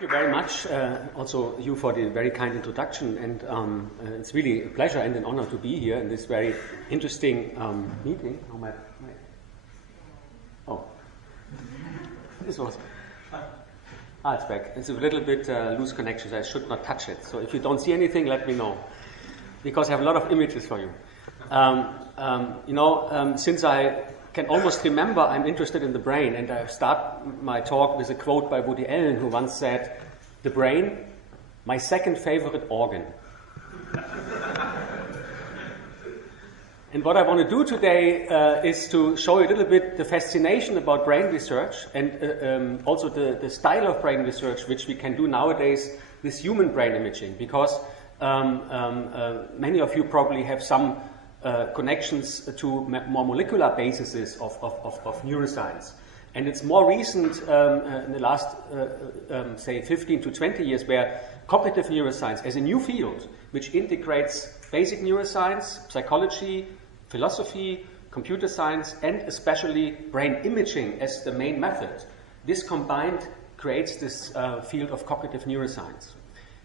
Thank you very much, also you for the very kind introduction, and it's really a pleasure and an honor to be here in this very interesting meeting. This was... it's back. It's a little bit loose connection, so I should not touch it. So if you don't see anything, let me know, because I have a lot of images for you. Since I can almost remember, I'm interested in the brain, and I start my talk with a quote by Woody Allen, who once said, "The brain, my second favorite organ." And what I want to do today is to show you a little bit the fascination about brain research, and also the style of brain research which we can do nowadays with human brain imaging, because many of you probably have some connections to more molecular bases of neuroscience. And it's more recent in the last, say, 15 to 20 years, where cognitive neuroscience as a new field, which integrates basic neuroscience, psychology, philosophy, computer science, and especially brain imaging as the main method, this combined creates this field of cognitive neuroscience.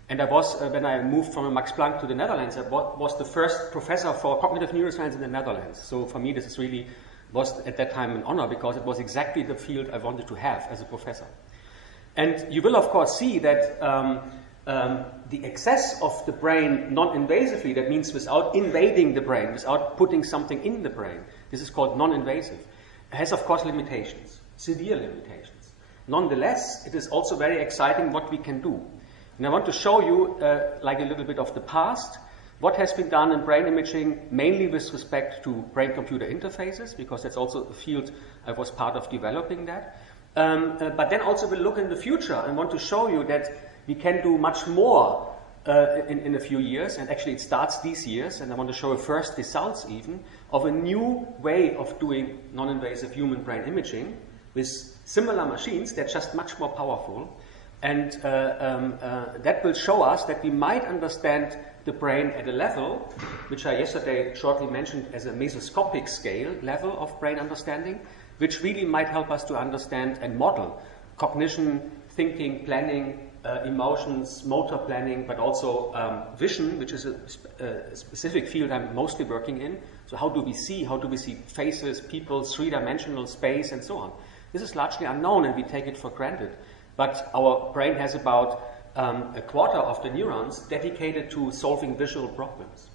And I was, when I moved from Max Planck to the Netherlands, I was the first professor for cognitive neuroscience in the Netherlands. So for me, this is really was at that time an honor, because it was exactly the field I wanted to have as a professor. And you will, of course, see that the access of the brain non-invasively, that means without invading the brain, without putting something in the brain, this is called non-invasive, has, of course, limitations, severe limitations. Nonetheless, it is also very exciting what we can do. And I want to show you, like a little bit of the past, what has been done in brain imaging, mainly with respect to brain-computer interfaces, because that's also a field I was part of developing that. But then also we'll look in the future and want to show you that we can do much more in a few years, and actually it starts these years, and I want to show you first results even of a new way of doing non-invasive human brain imaging with similar machines. They're just much more powerful. And that will show us that we might understand the brain at a level, which I yesterday shortly mentioned as a mesoscopic scale level of brain understanding, which really might help us to understand and model cognition, thinking, planning, emotions, motor planning, but also vision, which is a specific field I'm mostly working in. So how do we see? How do we see faces, people, three-dimensional space, and so on? This is largely unknown, and we take it for granted. But our brain has about a quarter of the neurons dedicated to solving visual problems.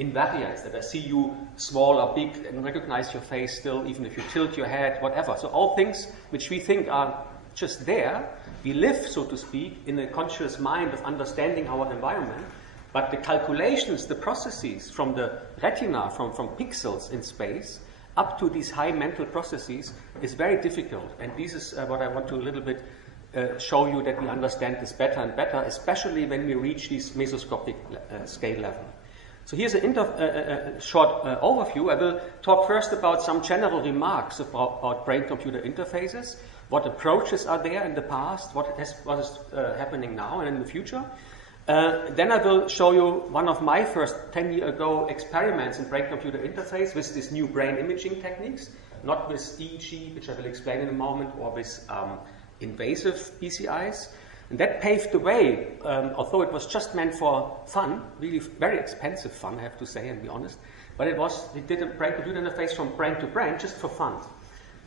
Invariants, that I see you small or big and recognize your face still, even if you tilt your head, whatever. So all things which we think are just there, we live, so to speak, in a conscious mind of understanding our environment. But the calculations, the processes from the retina, from pixels in space, up to these high mental processes is very difficult. And this is what I want to a little bit show you, that we understand this better and better, especially when we reach this mesoscopic scale level. So here's a short overview. I will talk first about some general remarks about brain-computer interfaces, what approaches are there in the past, what is happening now and in the future. Then I will show you one of my first 10 years ago experiments in brain-computer interface with these new brain imaging techniques, not with EEG, which I will explain in a moment, or with invasive BCIs. And that paved the way, although it was just meant for fun, really very expensive fun, I have to say and be honest, but we did a brain-computer interface from brain to brain just for fun.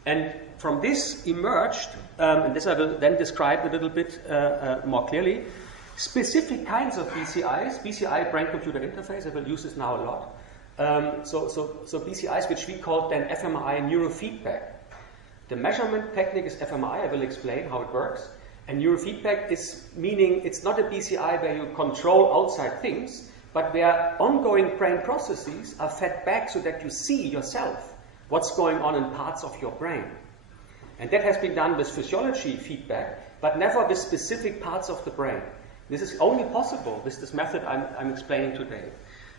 And from this emerged, and this I will then describe a little bit more clearly, specific kinds of BCIs, BCI brain-computer interface. I will use this now a lot. So BCIs, which we call then fMRI neurofeedback. The measurement technique is fMRI. I will explain how it works. And neurofeedback is meaning it's not a BCI where you control outside things, but where ongoing brain processes are fed back so that you see yourself what's going on in parts of your brain. And that has been done with physiology feedback, but never with specific parts of the brain. This is only possible with this method I'm explaining today.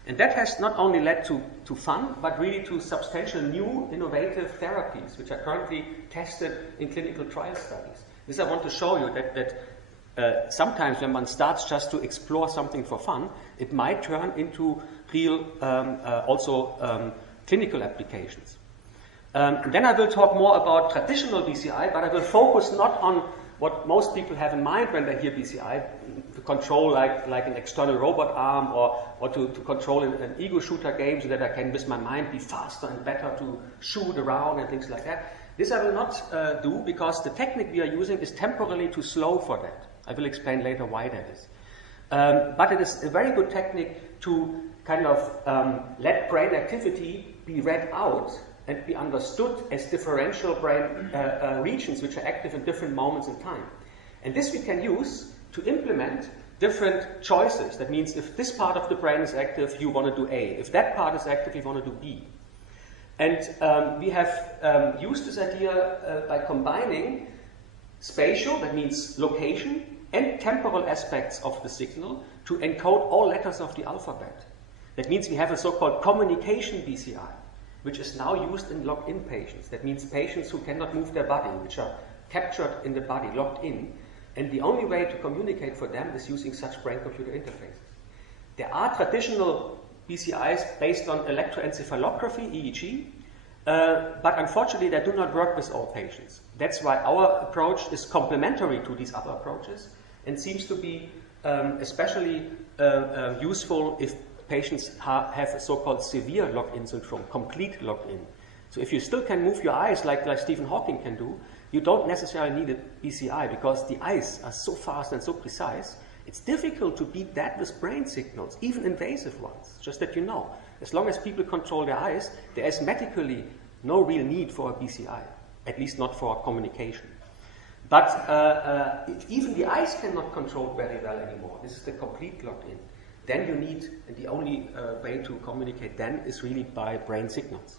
And that has not only led to fun, but really to substantial new innovative therapies, which are currently tested in clinical trial studies. This I want to show you that sometimes when one starts just to explore something for fun, it might turn into real clinical applications. Then I will talk more about traditional BCI, but I will focus not on what most people have in mind when they hear BCI, to control like an external robot arm, or to control an ego shooter game so that I can, with my mind, be faster and better to shoot around and things like that. This I will not do, because the technique we are using is temporarily too slow for that. I will explain later why that is. But it is a very good technique to kind of let brain activity be read out and be understood as differential brain regions which are active in different moments in time. And this we can use to implement different choices. That means if this part of the brain is active, you want to do A. If that part is active, you want to do B. And we have used this idea by combining spatial, that means location, and temporal aspects of the signal to encode all letters of the alphabet. That means we have a so-called communication BCI, which is now used in locked-in patients. That means patients who cannot move their body, which are captured in the body, locked in. And the only way to communicate for them is using such brain-computer interfaces. There are traditional BCIs based on electroencephalography, EEG, but unfortunately they do not work with all patients. That's why our approach is complementary to these other approaches and seems to be especially useful if patients have a so-called severe lock-in syndrome, complete lock-in. So if you still can move your eyes like Stephen Hawking can do, you don't necessarily need a BCI, because the eyes are so fast and so precise. It's difficult to beat that with brain signals, even invasive ones, just that you know. As long as people control their eyes, there is medically no real need for a BCI, at least not for communication. But if even the eyes cannot control very well anymore, this is the complete locked-in, then you need, and the only way to communicate then is really by brain signals.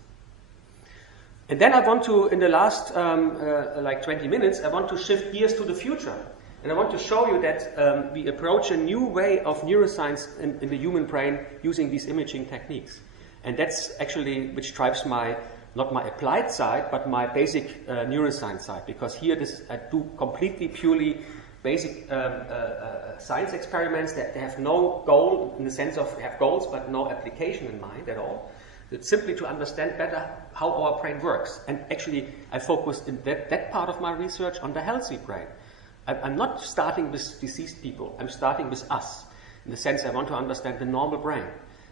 And then I want to, in the last like 20 minutes, I want to shift gears to the future. And I want to show you that we approach a new way of neuroscience in the human brain using these imaging techniques. And that's actually which drives my, not my applied side, but my basic neuroscience side. Because here I do completely, purely basic science experiments that they have no goal, in the sense of they have goals, but no application in mind at all. It's simply to understand better how our brain works. And actually, I focus in that part of my research on the healthy brain. I'm not starting with diseased people. I'm starting with us. In the sense I want to understand the normal brain.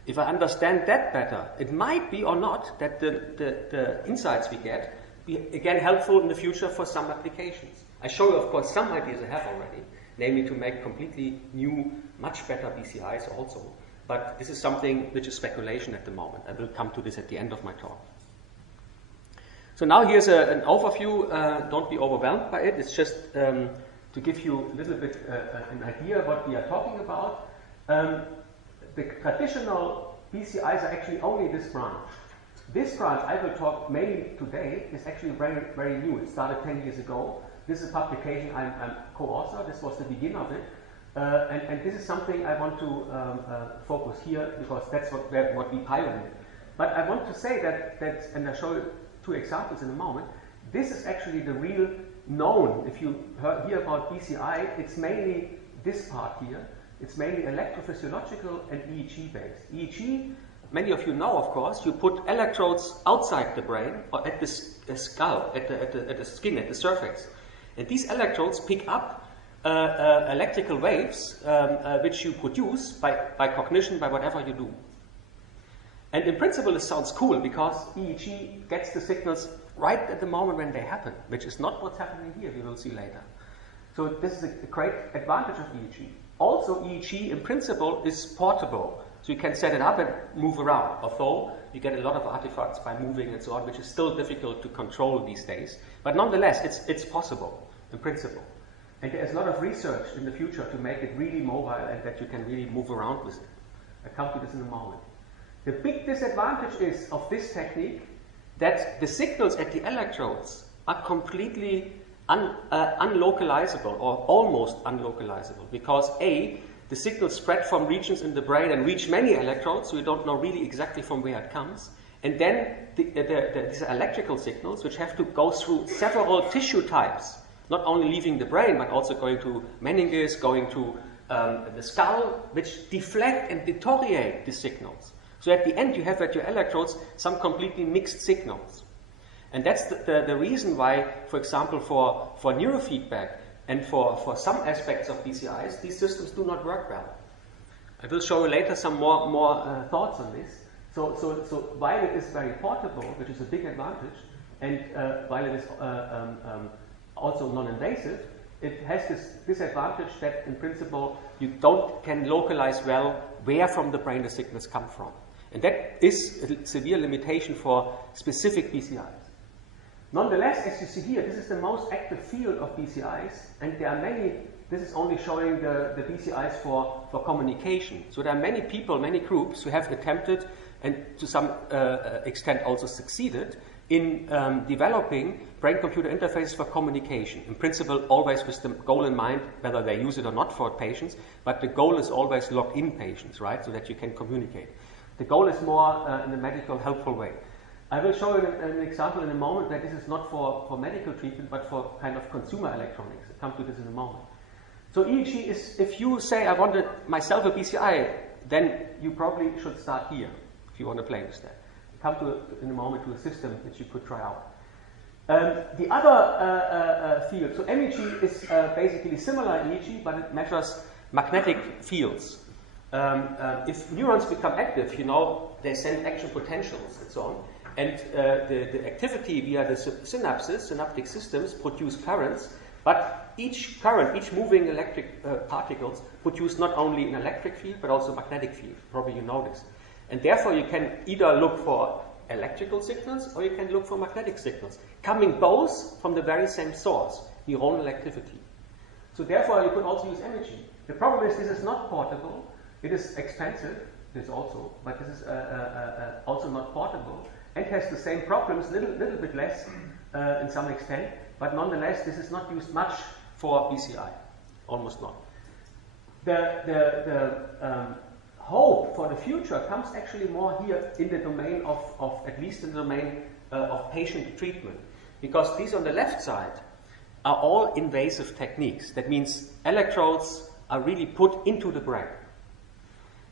If I understand that better, it might be or not that the insights we get be again helpful in the future for some applications. I show you, of course, some ideas I have already, namely to make completely new, much better BCIs also. But this is something which is speculation at the moment. I will come to this at the end of my talk. So now here's an overview. Don't be overwhelmed by it. It's just to give you a little bit an idea what we are talking about. The traditional BCIs are actually only this branch. This branch I will talk mainly today is actually very, very new. It started 10 years ago. This is a publication I'm co-author. This was the beginning of it. And this is something I want to focus here, because that's what we piloted. But I want to say that, and I'll show you two examples in a moment, this is actually the real known. If you hear about BCI, it's mainly this part here. It's mainly electrophysiological and EEG based. EEG, many of you know, of course, you put electrodes outside the brain or at the skull, at the skin, at the surface. And these electrodes pick up electrical waves which you produce by cognition, by whatever you do. And in principle this sounds cool, because EEG gets the signals right at the moment when they happen, which is not what's happening here, we will see later. So this is a great advantage of EEG. Also EEG in principle is portable, so you can set it up and move around, although you get a lot of artifacts by moving and so on, which is still difficult to control these days. But nonetheless, it's possible in principle. And there's a lot of research in the future to make it really mobile and that you can really move around with it. I'll come to this in a moment. The big disadvantage is of this technique that the signals at the electrodes are completely unlocalizable, or almost unlocalizable, because A, the signals spread from regions in the brain and reach many electrodes, so you don't know really exactly from where it comes. And then these are electrical signals which have to go through several tissue types, not only leaving the brain, but also going to meninges, going to the skull, which deflect and deteriorate the signals. So at the end you have at your electrodes some completely mixed signals. And that's the reason why, for example, for neurofeedback, And for some aspects of BCIs, these systems do not work well. I will show you later some more thoughts on this. So while it is very portable, which is a big advantage, and while it is also non-invasive, it has this disadvantage that in principle you can localize well where from the brain the signals come from. And that is a severe limitation for specific BCIs. Nonetheless, as you see here, this is the most active field of BCIs, and there are many. This is only showing the BCIs for communication. So there are many people, many groups who have attempted and to some extent also succeeded in developing brain-computer interfaces for communication. In principle, always with the goal in mind, whether they use it or not for patients, but the goal is always lock in patients, right, so that you can communicate. The goal is more in a medical, helpful way. I will show you an example in a moment where this is not for medical treatment, but for kind of consumer electronics. I'll come to this in a moment. So EEG is, if you say, I wanted myself a BCI, then you probably should start here, if you want to play with that. Come in a moment to a system which you could try out. The other field, so MEG is basically similar EEG, but it measures magnetic fields. If neurons become active, you know, they send action potentials and so on. And the activity via the synapses, synaptic systems, produce currents, but each current, each moving electric particles produce not only an electric field, but also a magnetic field. Probably you know this. And therefore you can either look for electrical signals or you can look for magnetic signals, coming both from the very same source, neuronal activity. So therefore you could also use imaging. The problem is this is not portable. It is expensive, this also, but this is also not portable and has the same problems, little bit less in some extent, but nonetheless this is not used much for BCI, almost not. The hope for the future comes actually more here in the domain of at least in the domain of patient treatment, because these on the left side are all invasive techniques. That means electrodes are really put into the brain,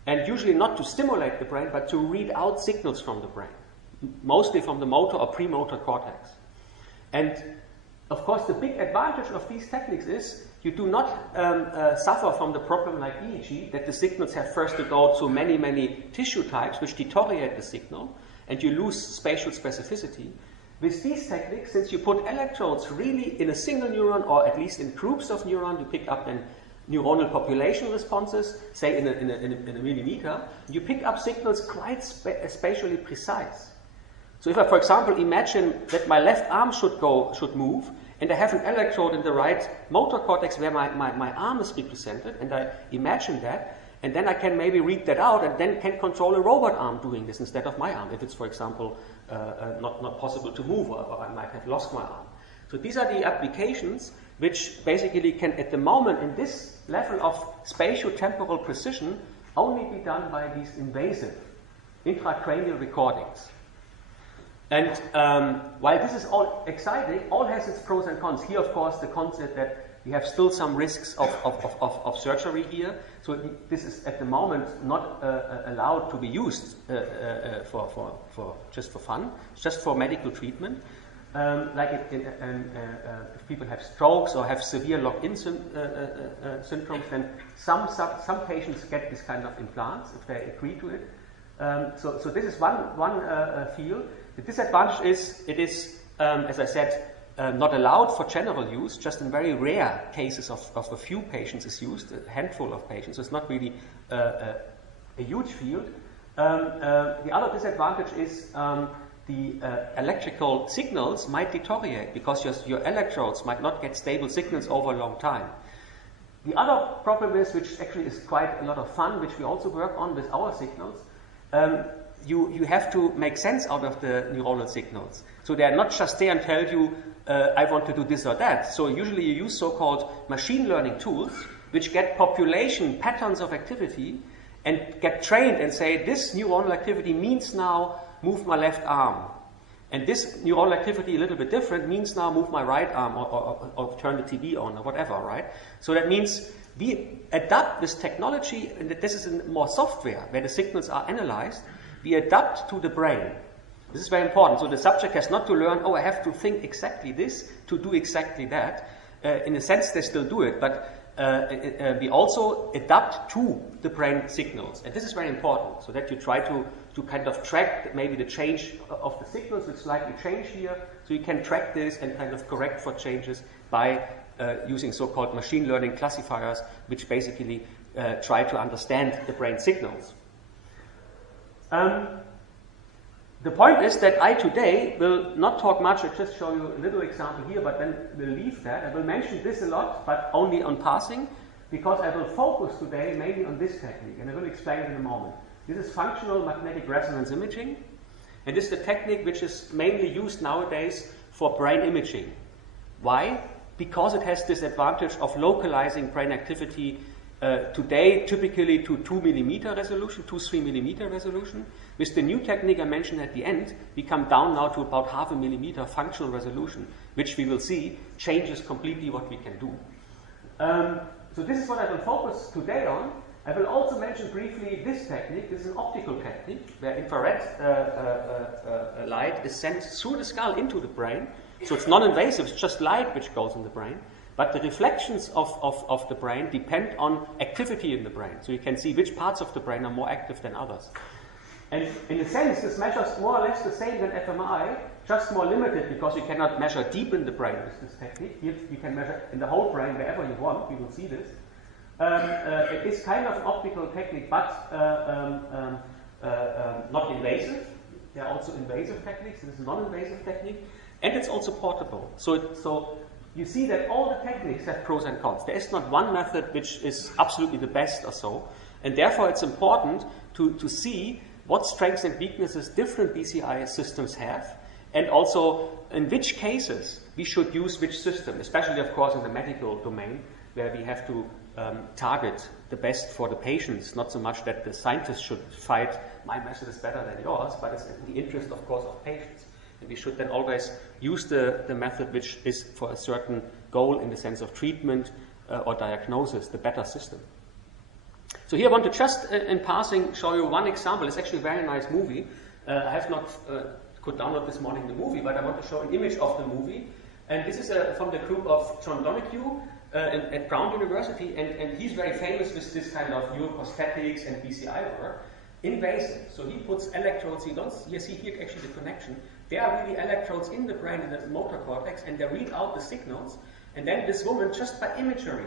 and usually not to stimulate the brain, but to read out signals from the brain, mostly from the motor or premotor cortex. And of course, the big advantage of these techniques is you do not suffer from the problem like EEG, that the signals have first to go through many tissue types which deteriorate the signal, and you lose spatial specificity. With these techniques, since you put electrodes really in a single neuron, or at least in groups of neurons, you pick up then neuronal population responses, say in a millimeter, you pick up signals quite spatially precise. So if I, for example, imagine that my left arm should move, and I have an electrode in the right motor cortex where my arm is represented, and I imagine that, and then I can maybe read that out, and then can control a robot arm doing this instead of my arm, if it's, for example, not possible to move, or I might have lost my arm. So these are the applications which basically can, at the moment, in this level of spatio-temporal precision, only be done by these invasive intracranial recordings. And while this is all exciting, all has its pros and cons. Here, of course, the concept that we have still some risks of surgery here. So this is at the moment not allowed to be used just for fun, just for medical treatment. Like if people have strokes or have severe lock-in syndromes, then some patients get this kind of implants if they agree to it. So this is one field. The disadvantage is it is, as I said, not allowed for general use. Just in very rare cases of a few patients is used, a handful of patients. So it's not really a huge field. The other disadvantage is the electrical signals might deteriorate because your electrodes might not get stable signals over a long time. The other problem is, which actually is quite a lot of fun, which we also work on with our signals, you have to make sense out of the neuronal signals. So they are not just there and tell you, I want to do this or that. So usually you use so-called machine learning tools, which get population patterns of activity and get trained and say, this neuronal activity means now move my left arm. And this neuronal activity, a little bit different, means now move my right arm or turn the TV on or whatever, right? So that means we adapt this technology, and this is more software where the signals are analyzed. We adapt to the brain. This is very important. So the subject has not to learn, oh, I have to think exactly this to do exactly that. in a sense they still do it, but we also adapt to the brain signals. And this is very important, so that you try to kind of track maybe the change of the signals, which slightly change here, so you can track this and kind of correct for changes by using so-called machine learning classifiers, which basically try to understand the brain signals. The point is that I today will not talk much, I'll just show you a little example here, but then we'll leave that. I will mention this a lot, but only on passing, because I will focus today mainly on this technique, and I will explain it in a moment. This is functional magnetic resonance imaging, and this is the technique which is mainly used nowadays for brain imaging. Why? Because it has this advantage of localizing brain activity today typically to 2 millimeter resolution, 2-3 millimeter resolution. With the new technique I mentioned at the end, we come down now to about 0.5 millimeter functional resolution, which we will see changes completely what we can do. So this is what I will focus today on. I will also mention briefly this technique. This is an optical technique where infrared light is sent through the skull into the brain. So it's non-invasive, it's just light which goes in the brain. But the reflections of the brain depend on activity in the brain. So you can see which parts of the brain are more active than others. And in a sense, this measures more or less the same than fMRI, just more limited because you cannot measure deep in the brain with this technique. Here you can measure in the whole brain wherever you want. You will see this. It is kind of an optical technique, but not invasive. There are also invasive techniques. This is a non-invasive technique. And it's also portable. So you see that all the techniques have pros and cons. There is not one method which is absolutely the best or so. And therefore it's important to see what strengths and weaknesses different BCI systems have, and also in which cases we should use which system, especially of course in the medical domain, where we have to target the best for the patients, not so much that the scientists should fight, my method is better than yours, but it's in the interest of course of patients. And we should then always use the method which is for a certain goal in the sense of treatment or diagnosis, the better system. So here I want to just in passing show you one example. It's actually a very nice movie. I have not could download this morning the movie, but I want to show an image of the movie. And this is from the group of John Donoghue at Brown University, and he's very famous with this kind of neuroprosthetics and BCI work. Invasive. So he puts electrodes, you see here actually the connection. There are really electrodes in the brain, in the motor cortex, and they read out the signals. And then this woman, just by imagery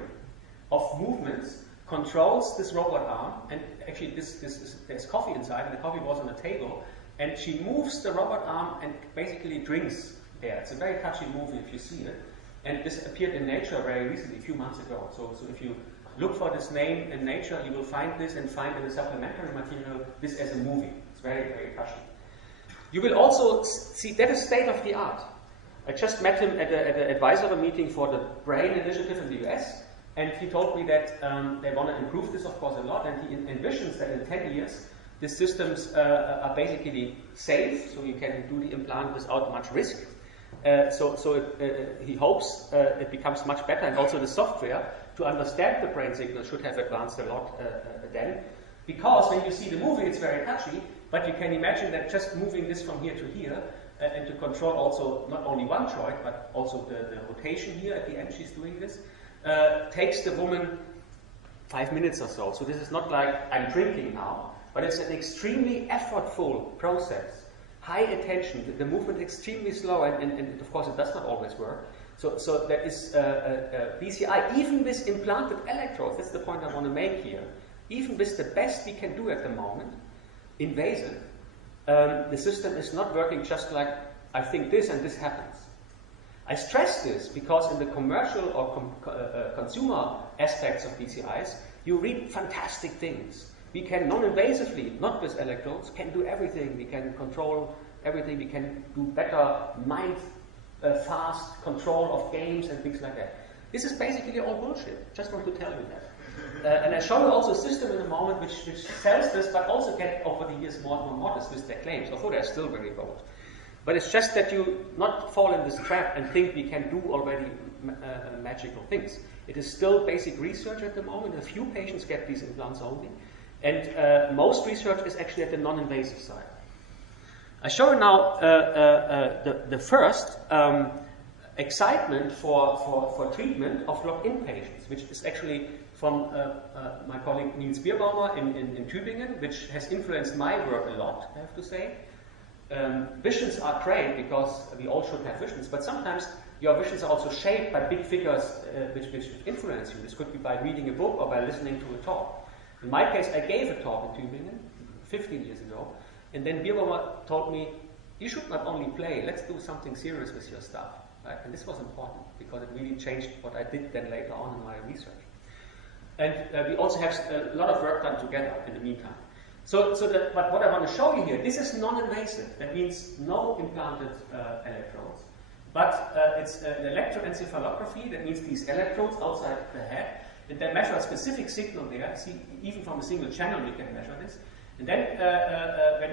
of movements, controls this robot arm. And actually there's coffee inside, and the coffee was on the table. And she moves the robot arm and basically drinks there. It's a very touchy movie if you see it. And this appeared in Nature very recently, a few months ago. So if you look for this name in Nature, you will find this and find in the supplementary material this as a movie. It's very, very touching. You will also see that is state of the art. I just met him at an advisory meeting for the Brain Initiative in the US, and he told me that they want to improve this, of course, a lot, and he envisions that in 10 years, the systems are basically safe, so you can do the implant without much risk. He hopes it becomes much better, and also the software to understand the brain signal should have advanced a lot then. Because when you see the movie, it's very touchy, but you can imagine that just moving this from here to here, and to control also not only one joint, but also the rotation here at the end, she's doing this, takes the woman 5 minutes or so. So this is not like I'm drinking now, but it's an extremely effortful process. High attention, the movement extremely slow, and of course it does not always work. So there is BCI, even with implanted electrodes, that's the point I want to make here, even with the best we can do at the moment, invasive, the system is not working just like I think this and this happens. I stress this because in the commercial or consumer aspects of BCIs, you read fantastic things. We can non-invasively, not with electrodes, can do everything. We can control everything. We can do better fast control of games and things like that. This is basically all bullshit. Just want to tell you that. And I show you also a system in a moment which sells this, but also get over the years more and more modest with their claims, although they're still very bold. But it's just that you not fall in this trap and think we can do already magical things. It is still basic research at the moment. A few patients get these implants only. And most research is actually at the non-invasive side. I show you now the first excitement for treatment of locked-in patients, which is actually from my colleague Niels Bierbaumer in Tübingen, which has influenced my work a lot, I have to say. Visions are great because we all should have visions, but sometimes your visions are also shaped by big figures which influence you. This could be by reading a book or by listening to a talk. In my case, I gave a talk in Tübingen 15 years ago, and then Bierbaumer told me, you should not only play, let's do something serious with your stuff. Right? And this was important because it really changed what I did then later on in my research. And we also have a lot of work done together in the meantime. But what I want to show you here, this is non-invasive. That means no implanted electrodes. But it's an electroencephalography. That means these electrodes outside the head. And they measure a specific signal there. See, even from a single channel we can measure this. And then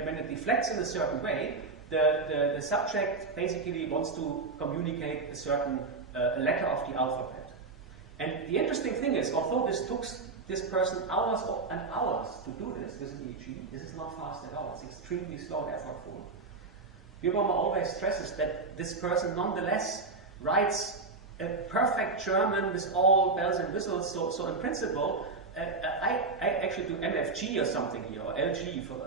when it deflects in a certain way, the subject basically wants to communicate a certain letter of the alphabet. And the interesting thing is, although this took this person hours and hours to do this with an EEG, this is not fast at all. It's extremely slow and effortful. Bierbaumer always stresses that this person nonetheless writes a perfect German with all bells and whistles. So in principle, I actually do MFG or something here, or LG, for,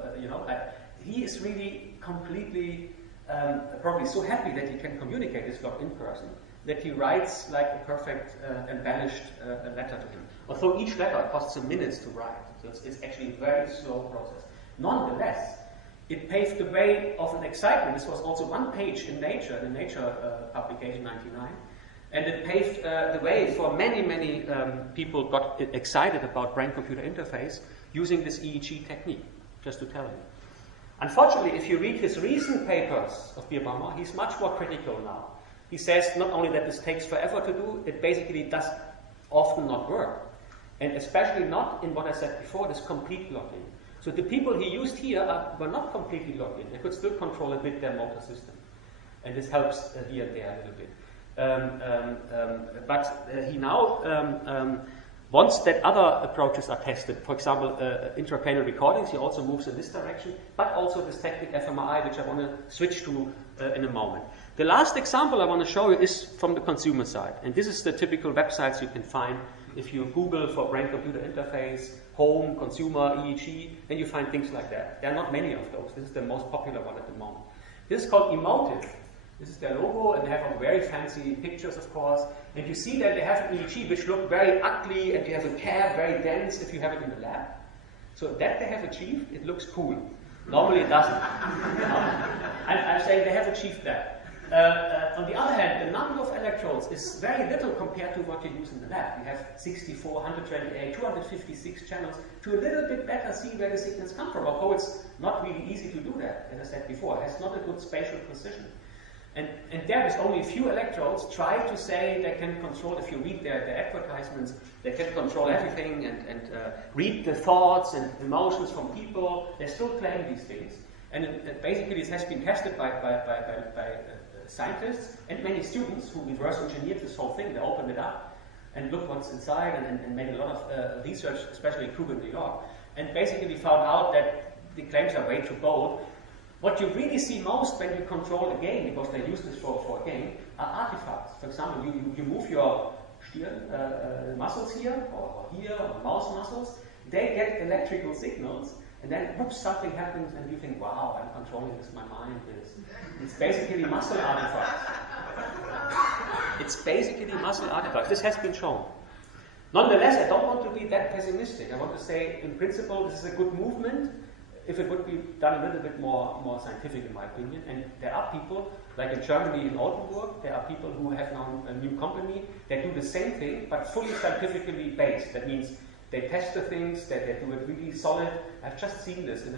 he is really completely probably so happy that he can communicate this lot in person, that he writes like a perfect embellished letter to him. Although each letter costs some minutes to write, so it's actually a very slow process. Nonetheless, it paved the way of an excitement. This was also one page in Nature, the Nature publication 99, and it paved the way for many people got excited about brain-computer interface using this EEG technique, just to tell you. Unfortunately, if you read his recent papers of Bierbaumer, he's much more critical now. He says not only that this takes forever to do, it basically does often not work. And especially not in what I said before, this complete lock-in. So the people he used here were not completely locked in. They could still control a bit their motor system. And this helps here and there a little bit. But he now wants that other approaches are tested. For example, intracranial recordings, he also moves in this direction, but also this technique fMRI, which I want to switch to in a moment. The last example I want to show you is from the consumer side. And this is the typical websites you can find if you Google for brain-computer interface, home, consumer, EEG, then you find things like that. There are not many of those. This is the most popular one at the moment. This is called Emotive. This is their logo, and they have very fancy pictures, of course. And you see that they have an EEG which look very ugly, and you have a cab, very dense if you have it in the lab. So that they have achieved, it looks cool. Normally it doesn't. I'm saying they have achieved that. On the other hand, the number of electrodes is very little compared to what you use in the lab. You have 64, 128, 256 channels to a little bit better see where the signals come from. Although it's not really easy to do that, as I said before. It has not a good spatial precision. And there is only a few electrodes try to say they can control, if you read their advertisements, they can control everything and read the thoughts and emotions from people. They still claim these things. And basically this has been tested by scientists and many students who reverse engineered this whole thing. They opened it up and looked what's inside and made a lot of research, especially in Cuba, New York. And basically found out that the claims are way too bold. What you really see most when you control a game, because they use this for a game, are artifacts. For example, you move your muscles here, or here, or mouse muscles. They get electrical signals, and then whoops, something happens, and you think, wow, I'm controlling this, my mind is. It's basically muscle artifacts. It's basically muscle artifacts. This has been shown. Nonetheless, I don't want to be that pessimistic. I want to say, in principle, this is a good movement, if it would be done a little bit more scientific, in my opinion. And there are people, like in Germany, in Oldenburg, there are people who have now a new company. They do the same thing, but fully scientifically based. That means they test the things, they do it really solid. I've just seen this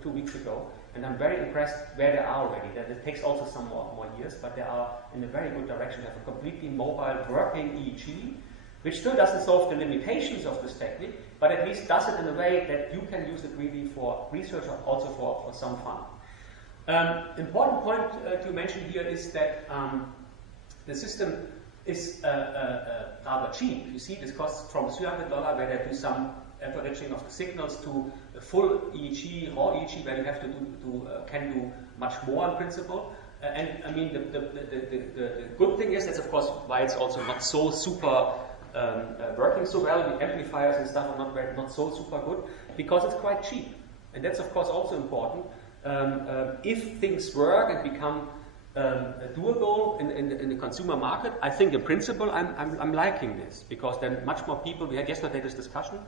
two weeks ago, and I'm very impressed where they are already. That it takes also some more years, but they are in a very good direction. They have a completely mobile, working EEG, which still doesn't solve the limitations of this technique, but at least does it in a way that you can use it really for research or also for some fun. Important point to mention here is that the system is rather cheap. You see, this costs from $300 where they do some averaging of the signals to a full EEG, raw EEG, where you have to can do much more in principle. And I mean, the good thing is, that's of course why it's also not so super working so well. The amplifiers and stuff are not so super good, because it's quite cheap. And that's of course also important. If things work and become doable in the consumer market, I think in principle I'm liking this, because then much more people, we had yesterday this discussion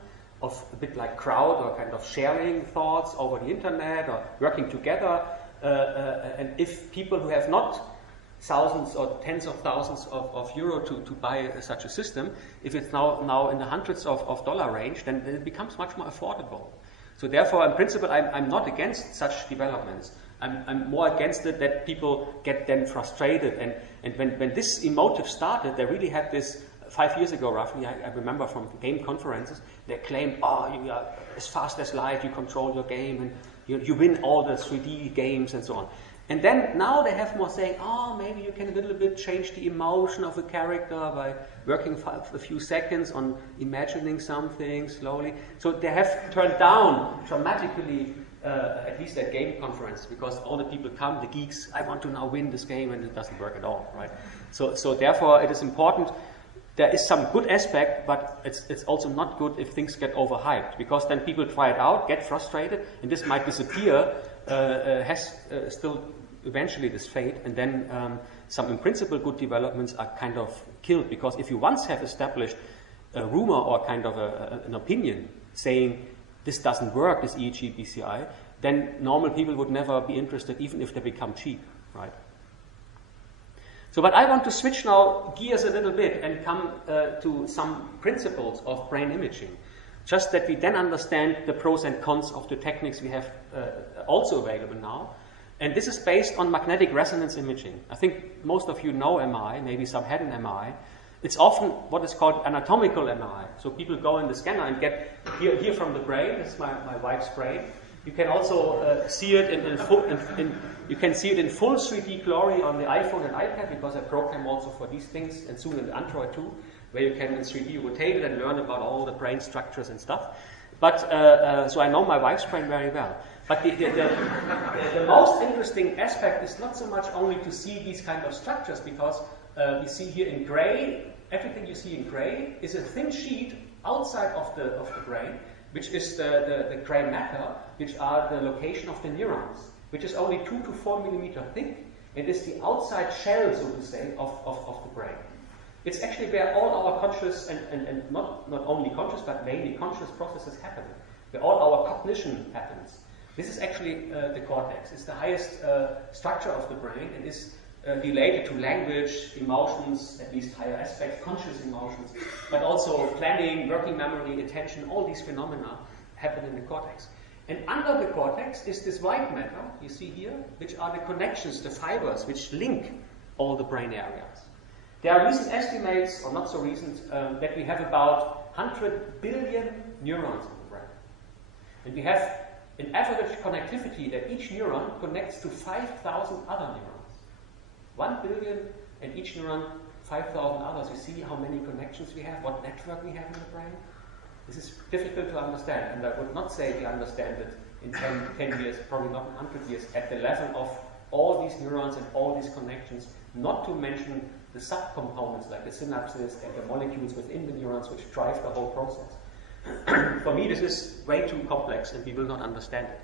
of a bit like crowd or kind of sharing thoughts over the internet or working together, and if people who have not thousands or tens of thousands of euro to buy such a system, if it's now in the hundreds of dollar range, then it becomes much more affordable. So therefore, in principle, I'm not against such developments. I'm more against it that people get then frustrated. And when this emotive started, they really had this 5 years ago, roughly, I remember from game conferences, they claimed, oh, you are as fast as light, you control your game, and you win all the 3D games and so on. And then now they have more saying, oh, maybe you can a little bit change the emotion of a character by working for a few seconds on imagining something slowly. So they have turned down dramatically, at least at game conferences, because all the people come, the geeks, I want to now win this game, and it doesn't work at all, right? So therefore it is important. There is some good aspect, but it's also not good if things get overhyped, because then people try it out, get frustrated, and this might disappear, has still eventually this fate, and then some in principle good developments are kind of killed, because if you once have established a rumor or kind of an opinion saying this doesn't work, this EEG BCI, then normal people would never be interested, even if they become cheap, right? So, but I want to switch now gears a little bit and come to some principles of brain imaging, just that we then understand the pros and cons of the techniques we have also available now. And this is based on magnetic resonance imaging. I think most of you know MRI, maybe some had an MRI. It's often what is called anatomical MRI. So people go in the scanner and get here from the brain. This is my wife's brain. You can also see it in full 3D glory on the iPhone and iPad, because I program also for these things, and soon in Android too, where you can in 3D rotate it and learn about all the brain structures and stuff. But so I know my wife's brain very well. But the most interesting aspect is not so much only to see these kind of structures, because we see here in gray, everything you see in gray is a thin sheet outside of the brain, which is the gray matter, which are the location of the neurons, which is only 2 to 4 millimeter thick. It is the outside shell, so to say, of the brain. It's actually where all our conscious and not only conscious, but mainly conscious processes happen, where all our cognition happens. This is actually the cortex. It's the highest structure of the brain, and is related to language, emotions, at least higher aspects, conscious emotions, but also planning, working memory, attention. All these phenomena happen in the cortex. And under the cortex is this white matter, you see here, which are the connections, the fibers, which link all the brain areas. There are recent estimates, or not so recent, that we have about 100 billion neurons in the brain. And we have an average connectivity that each neuron connects to 5,000 other neurons. 1 billion, and each neuron 5,000 others. You see how many connections we have, what network we have in the brain? This is difficult to understand, and I would not say we understand it in 10 years, probably not in 100 years, at the level of all these neurons and all these connections, not to mention the subcomponents like the synapses and the molecules within the neurons which drive the whole process. For me, this is way too complex, and we will not understand it.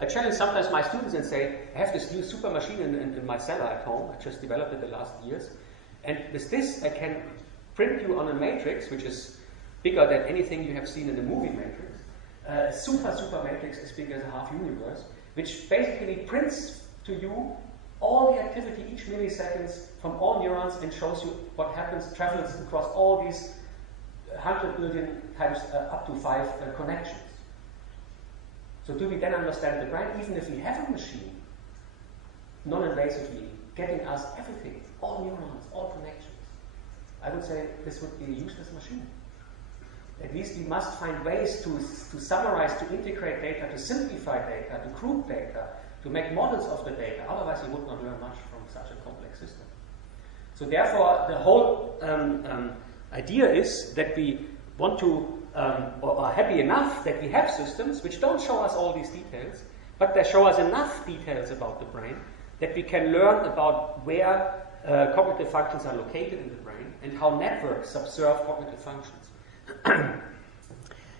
I challenge sometimes my students and say, I have this new super machine in my cellar at home. I just developed it the last years. And with this, I can print you on a matrix, which is bigger than anything you have seen in the movie Matrix. A super matrix as big as a half universe, which basically prints to you all the activity each milliseconds from all neurons and shows you what happens, travels across all these 100 billion times up to 5 connections. So do we then understand the brain, even if we have a machine, non-invasively, getting us everything, all neurons, all connections? I would say this would be a useless machine. At least we must find ways to summarize, to integrate data, to simplify data, to group data, to make models of the data. Otherwise you would not learn much from such a complex system. So therefore the whole idea is that we want to, or are happy enough that we have systems which don't show us all these details, but they show us enough details about the brain that we can learn about where cognitive functions are located in the brain and how networks observe cognitive functions.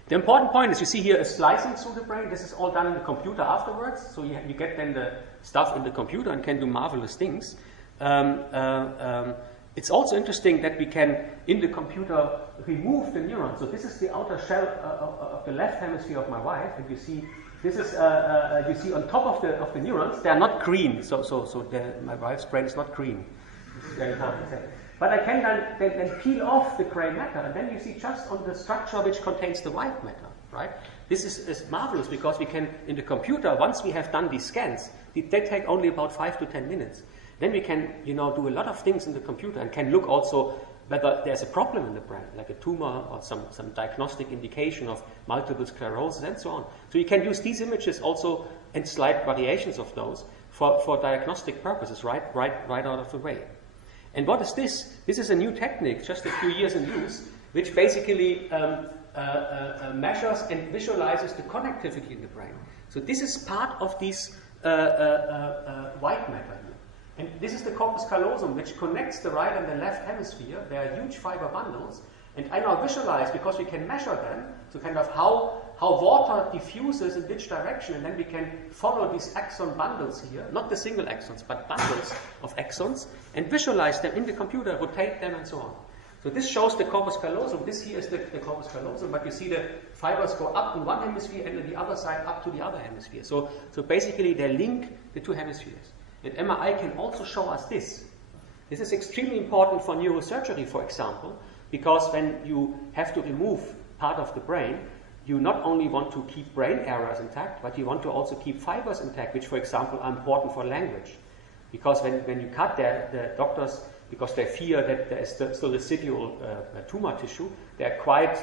The important point is you see here a slicing through the brain. This is all done in the computer afterwards. So you get then the stuff in the computer and can do marvelous things. It's also interesting that we can, in the computer, remove the neurons. So this is the outer shell of the left hemisphere of my wife, and you see this is you see on top of the neurons. They are not green. So my wife's brain is not green. This is very important to say. But I can then peel off the gray matter, and then you see just on the structure which contains the white matter, right? This is marvelous because we can, in the computer, once we have done these scans, they take only about 5 to 10 minutes. Then we can, do a lot of things in the computer and can look also whether there's a problem in the brain, like a tumor or some diagnostic indication of multiple sclerosis and so on. So you can use these images also and slight variations of those for diagnostic purposes right out of the way. And what is this? This is a new technique, just a few years in use, which basically measures and visualizes the connectivity in the brain. So this is part of this white matter here. And this is the corpus callosum, which connects the right and the left hemisphere. They are huge fiber bundles. And I now visualize, because we can measure them, so kind of how water diffuses in which direction, and then we can follow these axon bundles here, not the single axons, but bundles of axons, and visualize them in the computer, rotate them, and so on. So this shows the corpus callosum. This here is the corpus callosum, but you see the fibers go up in one hemisphere and on the other side up to the other hemisphere. So basically they link the two hemispheres. And MRI can also show us this. This is extremely important for neurosurgery, for example, because when you have to remove part of the brain, you not only want to keep brain areas intact, but you want to also keep fibers intact, which, for example, are important for language. Because when you cut the doctors, because they fear that there is still residual tumor tissue, they are quite,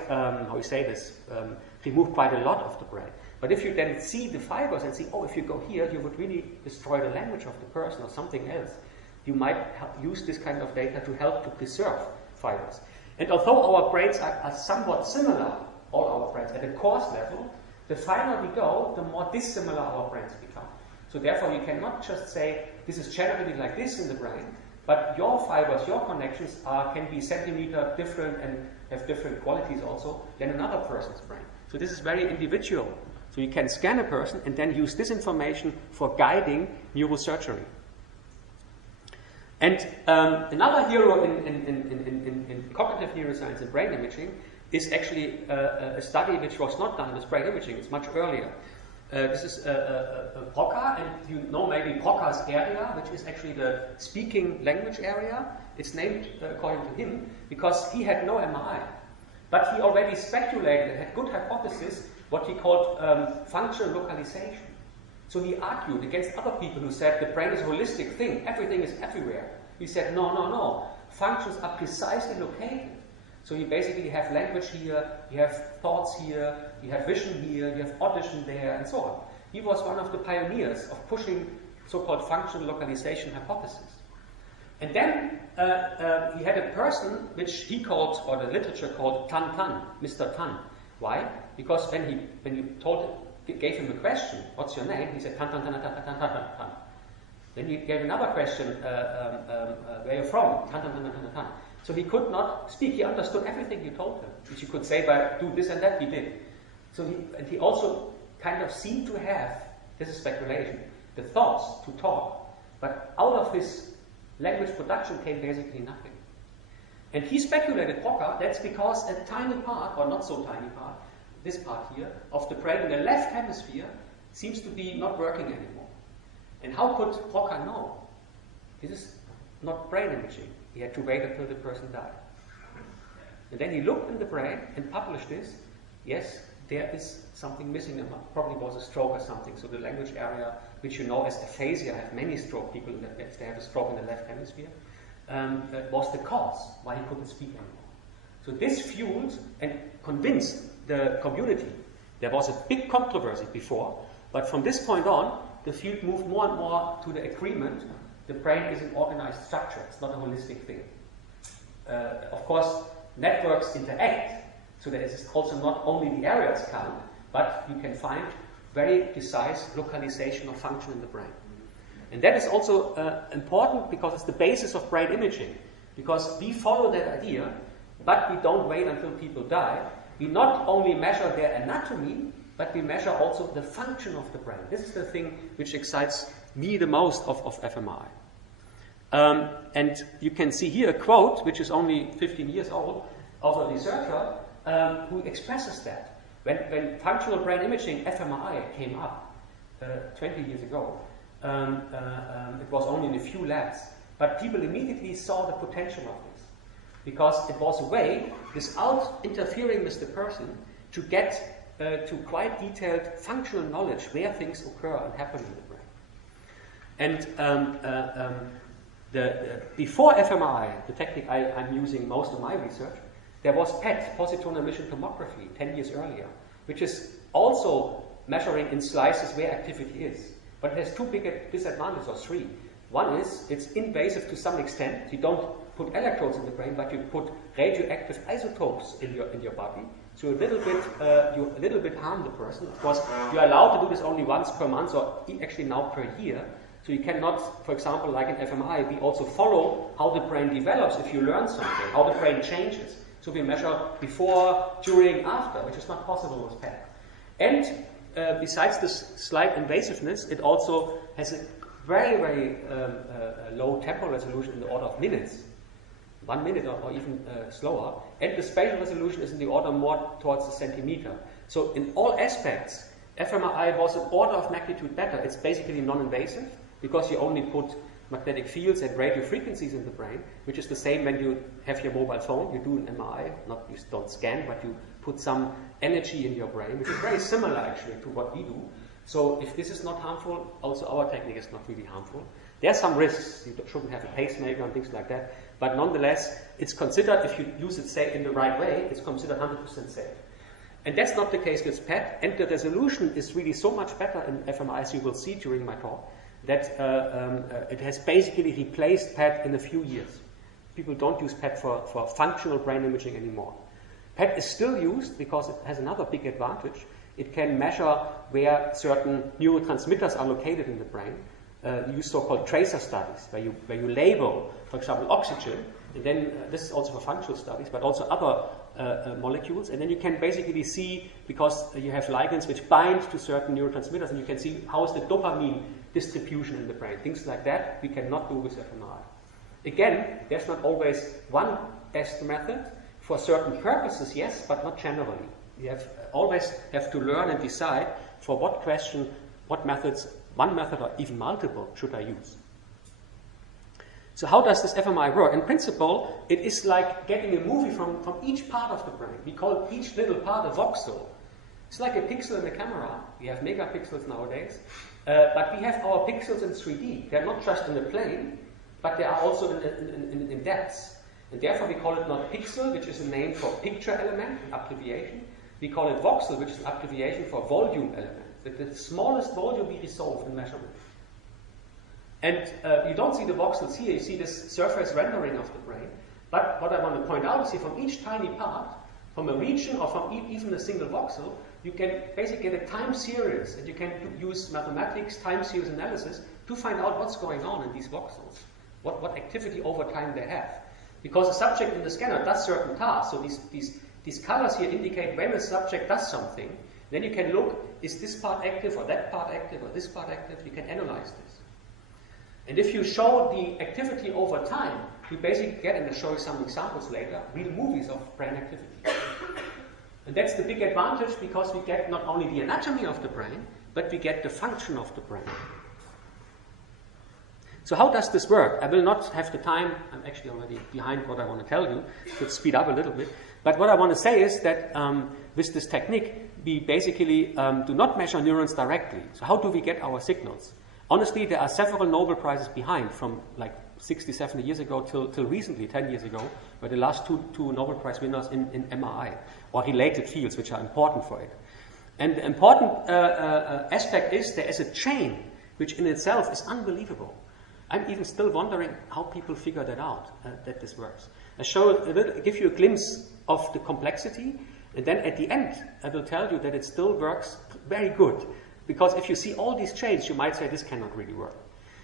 remove quite a lot of the brain. But if you then see the fibers and see, oh, if you go here, you would really destroy the language of the person or something else, you might use this kind of data to help to preserve fibers. And although our brains are somewhat similar, all our brains, at a coarse level, the finer we go, the more dissimilar our brains become. So therefore, you cannot just say, this is generally like this in the brain, but your fibers, your connections can be centimeter different and have different qualities also than another person's brain. So this is very individual. So you can scan a person and then use this information for guiding neurosurgery. And another hero in cognitive neuroscience and brain imaging is actually a study which was not done with brain imaging. It's much earlier. This is Broca, and you know maybe Broca's area, which is actually the speaking language area. It's named according to him because he had no MRI. But he already speculated and had good hypothesis, what he called functional localization. So he argued against other people who said the brain is a holistic thing, everything is everywhere. He said, no, functions are precisely located. So you basically have language here, you have thoughts here, you have vision here, you have audition there, and so on. He was one of the pioneers of pushing so-called functional localization hypothesis. And then he had a person which he called, or the literature called Tan Tan, Mr. Tan. Why? Because when you gave him a question, what's your name? He said Tan Tan Tan Tan Tan Tan Tan Tan. Then you gave another question, where are you from? Tan Tan Tan Tan Tan Tan. So he could not speak. He understood everything you told him, which you could say by do this and that. He did. So he also kind of seemed to have, this is speculation, the thoughts to talk, but out of his language production came basically nothing. And he speculated, Broca, that's because a tiny part, or not so tiny part, this part here, of the brain in the left hemisphere seems to be not working anymore. And how could Broca know? This is not brain imaging. He had to wait until the person died. And then he looked in the brain and published this. Yes, there is something missing. It probably was a stroke or something. So the language area, which you know as aphasia, have many stroke people if they have a stroke in the left hemisphere, was the cause why he couldn't speak anymore. So this fueled and convinced the community. There was a big controversy before, but from this point on, the field moved more and more to the agreement the brain is an organized structure. It's not a holistic thing. Of course, networks interact, so there is also not only the areas count, but you can find very precise localization of function in the brain. And that is also important because it's the basis of brain imaging. Because we follow that idea, but we don't wait until people die. We not only measure their anatomy, but we measure also the function of the brain. This is the thing which excites me the most of fMRI. And you can see here a quote, which is only 15 years old, of a researcher who expresses that. When functional brain imaging, fMRI, came up 20 years ago, it was only in a few labs, but people immediately saw the potential of this, because it was a way, without interfering with the person, to get to quite detailed functional knowledge where things occur and happen in the brain. And before fMRI, the technique I'm using most of my research, there was PET, positron emission tomography, 10 years earlier, which is also measuring in slices where activity is. But it has two big disadvantages, or three. One is it's invasive to some extent. You don't put electrodes in the brain, but you put radioactive isotopes in your body. So you a little bit harm the person. Of course, you're allowed to do this only once per month, or actually now per year. So you cannot, for example, like in fMRI, we also follow how the brain develops if you learn something, how the brain changes. So we measure before, during, after, which is not possible with PET. And besides this slight invasiveness, it also has a very, very low temporal resolution in the order of minutes. 1 minute or even slower. And the spatial resolution is in the order more towards the centimeter. So in all aspects, fMRI was an order of magnitude better. It's basically non-invasive, because you only put magnetic fields and radio frequencies in the brain, which is the same when you have your mobile phone. You do an MRI, you don't scan, but you put some energy in your brain, which is very similar actually to what we do. So if this is not harmful, also our technique is not really harmful. There are some risks. You shouldn't have a pacemaker and things like that. But nonetheless, it's considered, if you use it, say, in the right way, it's considered 100% safe. And that's not the case with PET. And the resolution is really so much better in fMRI, as you will see during my talk, that it has basically replaced PET in a few years. People don't use PET for functional brain imaging anymore. PET is still used because it has another big advantage. It can measure where certain neurotransmitters are located in the brain. You use so-called tracer studies, where you label, for example, oxygen, and then this is also for functional studies, but also other molecules, and then you can basically see, because you have ligands which bind to certain neurotransmitters, and you can see how is the dopamine distribution in the brain. Things like that we cannot do with fMRI. Again, there's not always one best method. For certain purposes, yes, but not generally. You always have to learn and decide for what question, what methods, one method or even multiple, should I use. So how does this fMRI work? In principle, it is like getting a movie from each part of the brain. We call each little part a voxel. It's like a pixel in a camera. We have megapixels nowadays. But we have our pixels in 3D. They're not just in a plane, but they are also in depths. And therefore we call it not pixel, which is a name for picture element, an abbreviation. We call it voxel, which is an abbreviation for volume element. That the smallest volume we resolve in measurement. And you don't see the voxels here, you see this surface rendering of the brain. But what I want to point out is here, from each tiny part, from a region or from even a single voxel, you can basically get a time series, and you can use mathematics, time series analysis, to find out what's going on in these voxels, what activity over time they have. Because a subject in the scanner does certain tasks, so these colors here indicate when a subject does something. Then you can look, is this part active, or that part active, or this part active? You can analyze this. And if you show the activity over time, you basically get, and I'll show you some examples later, real movies of brain activity. And that's the big advantage, because we get not only the anatomy of the brain, but we get the function of the brain. So how does this work? I will not have the time. I'm actually already behind what I want to tell you. Let's speed up a little bit. But what I want to say is that with this technique, we basically do not measure neurons directly. So how do we get our signals? Honestly, there are several Nobel Prizes behind, from like 60, 70 years ago till recently, 10 years ago, where the last two Nobel Prize winners in MRI, or related fields which are important for it. And the important aspect is there is a chain, which in itself is unbelievable. I'm even still wondering how people figure that out, that this works. I give you a glimpse of the complexity, and then at the end, I will tell you that it still works very good. Because if you see all these chains, you might say this cannot really work.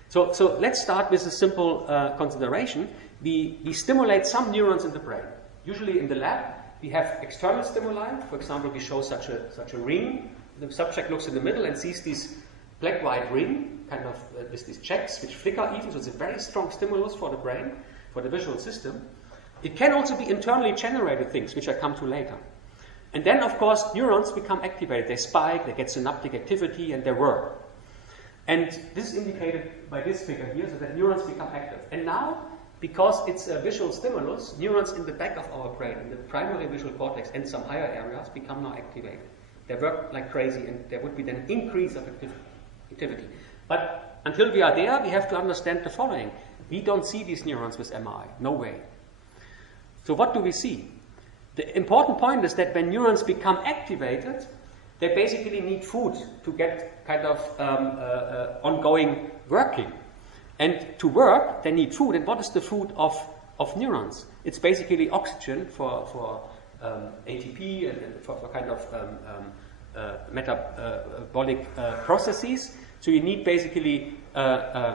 So let's start with a simple consideration. We stimulate some neurons in the brain. Usually in the lab, we have external stimuli. For example, we show such a ring. The subject looks in the middle and sees this black-white ring, kind of with these checks, which flicker even. So it's a very strong stimulus for the brain, for the visual system. It can also be internally generated things, which I come to later. And then, of course, neurons become activated. They spike, they get synaptic activity, and they work. And this is indicated by this figure here, so that neurons become active. And now, because it's a visual stimulus, neurons in the back of our brain, in the primary visual cortex and some higher areas, become now activated. They work like crazy, and there would be then an increase of activity. But until we are there, we have to understand the following. We don't see these neurons with MRI. No way. So what do we see? The important point is that when neurons become activated, they basically need food to get kind of ongoing working. And to work, they need food. And what is the food of neurons? It's basically oxygen for ATP and for kind of metabolic processes. So you need basically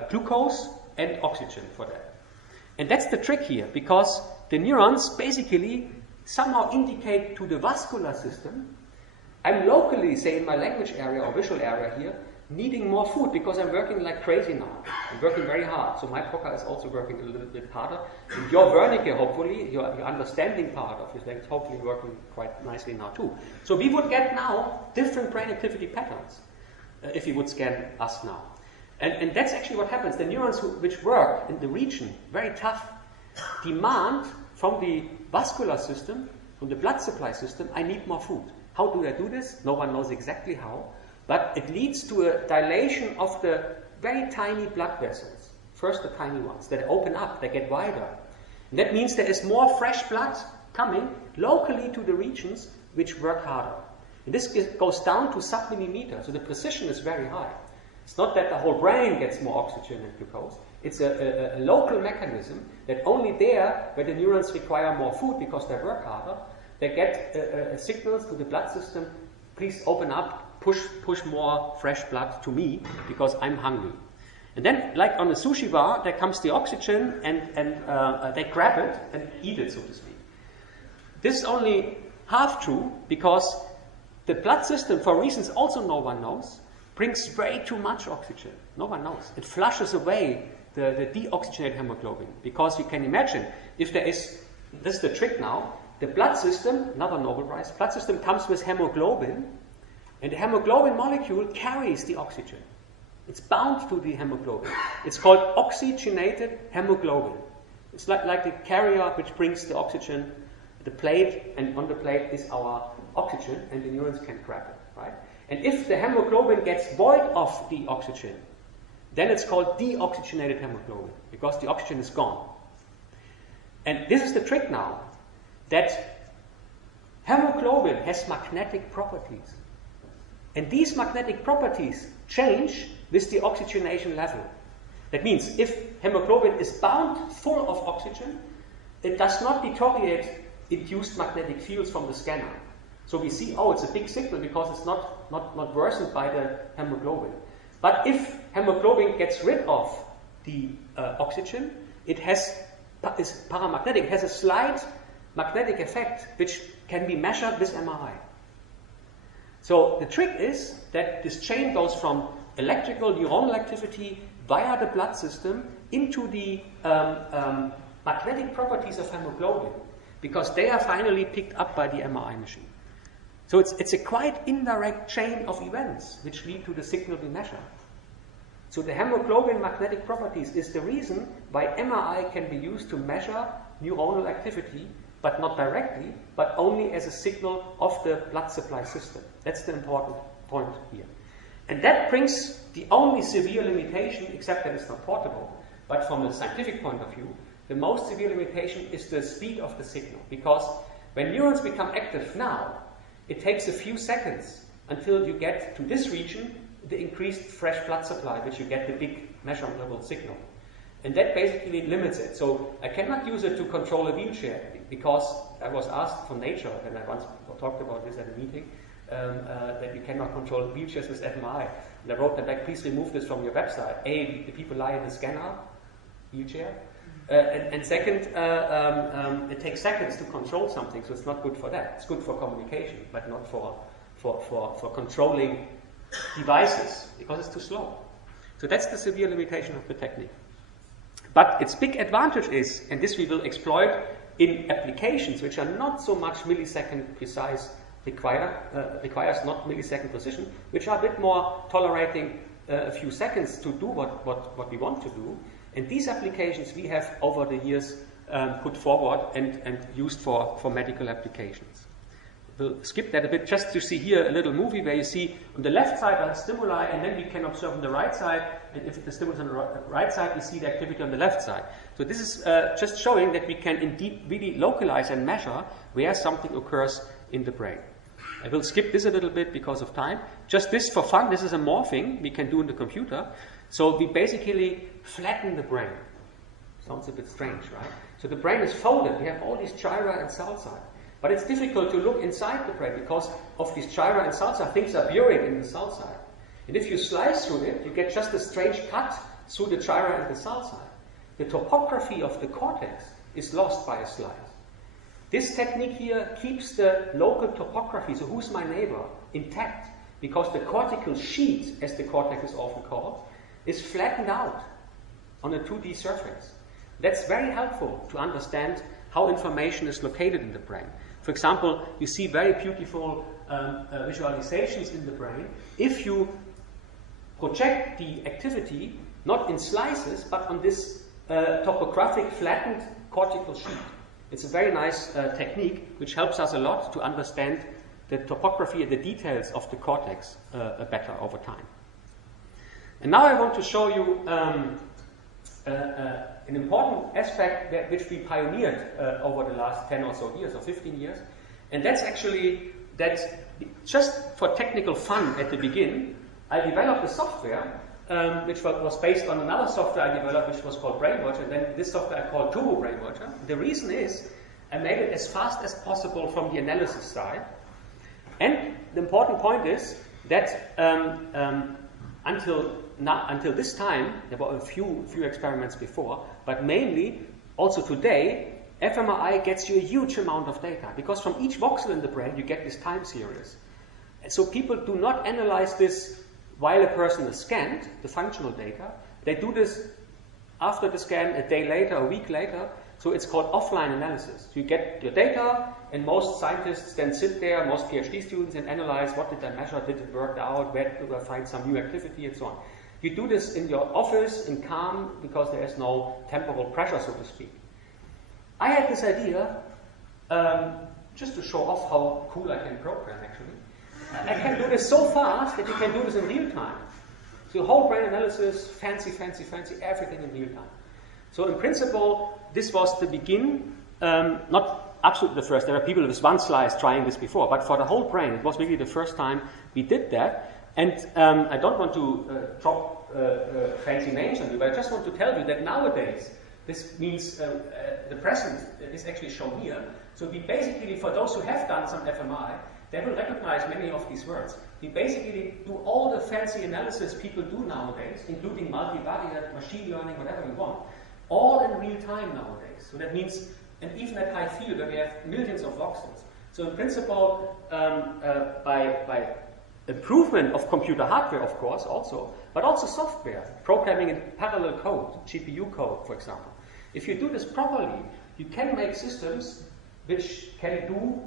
glucose and oxygen for that. And that's the trick here, because the neurons basically somehow indicate to the vascular system, I'm locally, say in my language area or visual area here, needing more food because I'm working like crazy now. I'm working very hard. So my Broca is also working a little bit harder. And your Wernicke, hopefully, your understanding part of his language, hopefully working quite nicely now too. So we would get now different brain activity patterns if you would scan us now. And that's actually what happens. The neurons which work in the region, very tough, demand from the vascular system, from the blood supply system, I need more food. How do I do this? No one knows exactly how. But it leads to a dilation of the very tiny blood vessels. First the tiny ones. They open up, they get wider. And that means there is more fresh blood coming locally to the regions which work harder. And this goes down to sub-millimeter, so the precision is very high. It's not that the whole brain gets more oxygen and glucose. It's a local mechanism that only there, where the neurons require more food because they work harder, they get signals to the blood system, please open up, push more fresh blood to me because I'm hungry. And then, like on a sushi bar, there comes the oxygen and they grab it and eat it, so to speak. This is only half true because the blood system, for reasons also no one knows, brings way too much oxygen. No one knows. It flushes away the deoxygenated hemoglobin. Because you can imagine, if there is, this is the trick now, the blood system, another Nobel Prize, blood system comes with hemoglobin, and the hemoglobin molecule carries the oxygen. It's bound to the hemoglobin. It's called oxygenated hemoglobin. It's like the carrier which brings the oxygen, the plate, and on the plate is our oxygen, and the neurons can grab it, right? And if the hemoglobin gets void of the oxygen, then it's called deoxygenated hemoglobin, because the oxygen is gone. And this is the trick now, that hemoglobin has magnetic properties. And these magnetic properties change with the oxygenation level. That means if hemoglobin is bound full of oxygen, it does not deteriorate induced magnetic fields from the scanner. So we see, oh, it's a big signal because it's not worsened by the hemoglobin. But if hemoglobin gets rid of the oxygen, it is paramagnetic. It has a slight magnetic effect which can be measured with MRI. So the trick is that this chain goes from electrical neuronal activity via the blood system into the magnetic properties of hemoglobin, because they are finally picked up by the MRI machine. So it's a quite indirect chain of events which lead to the signal we measure. So the hemoglobin magnetic properties is the reason why MRI can be used to measure neuronal activity, but not directly, but only as a signal of the blood supply system. That's the important point here. And that brings the only severe limitation, except that it's not portable, but from a scientific point of view, the most severe limitation is the speed of the signal. Because when neurons become active now, it takes a few seconds until you get to this region the increased fresh blood supply, which you get the big measurable signal. And that basically limits it. So I cannot use it to control a wheelchair, because I was asked from Nature, and I once talked about this at a meeting, that you cannot control wheelchairs with fMRI. And I wrote them back, please remove this from your website. A, the people lie in the scanner, wheelchair. And second, it takes seconds to control something, so it's not good for that. It's good for communication, but not for controlling devices, because it's too slow. So that's the severe limitation of the technique. But its big advantage is, and this we will exploit in applications which are not so much millisecond precise, requires not millisecond precision, which are a bit more tolerating a few seconds to do what we want to do. And these applications we have over the years put forward and used for medical applications. We'll skip that a bit just to see here a little movie where you see on the left side are stimuli, and then we can observe on the right side, and if the stimulus on the right side, we see the activity on the left side. So this is just showing that we can indeed really localize and measure where something occurs in the brain. I will skip this a little bit because of time. Just this for fun, this is a morphing we can do in the computer. So we basically flatten the brain. Sounds a bit strange, right? So the brain is folded. We have all these gyra and sulci. But it's difficult to look inside the brain because of these gyra and sulci. Things are buried in the sulci. And if you slice through it, you get just a strange cut through the gyra and the sulci. The topography of the cortex is lost by a slice. This technique here keeps the local topography, so who's my neighbor, intact, because the cortical sheet, as the cortex is often called, is flattened out on a 2D surface. That's very helpful to understand how information is located in the brain. For example, you see very beautiful visualizations in the brain if you project the activity not in slices but on this topographic flattened cortical sheet. It's a very nice technique which helps us a lot to understand the topography and the details of the cortex better over time. And now I want to show you an important aspect which we pioneered over the last 10 or so years, or 15 years, and that's actually that just for technical fun at the beginning, I developed a software which was based on another software I developed which was called BrainWatcher, and then this software I called Turbo BrainWatcher. The reason is I made it as fast as possible from the analysis side, and the important point is that until this time, there were a few experiments before, but mainly, also today, fMRI gets you a huge amount of data, because from each voxel in the brain you get this time series. And so people do not analyze this while a person is scanned, the functional data. They do this after the scan, a day later, a week later, so it's called offline analysis. So you get your data, and most scientists then sit there, most PhD students, and analyze what did I measure, did it work out, where did I find some new activity, and so on. You do this in your office, in calm, because there is no temporal pressure, so to speak. I had this idea, just to show off how cool I can program, actually. I can do this so fast that you can do this in real time. So whole brain analysis, fancy, everything in real time. So in principle, this was the begin, not absolutely the first. There were people with one slice trying this before, but for the whole brain, it was really the first time we did that. And I don't want to drop fancy names on you, but I just want to tell you that nowadays, this means the present is actually shown here. So we basically, for those who have done some fMRI, they will recognize many of these words. We basically do all the fancy analysis people do nowadays, including multivariate, machine learning, whatever you want, all in real time nowadays. So that means, and even at high field where we have millions of voxels. So in principle, by improvement of computer hardware, of course, also, but also software, programming in parallel code, GPU code, for example. If you do this properly, you can make systems which can do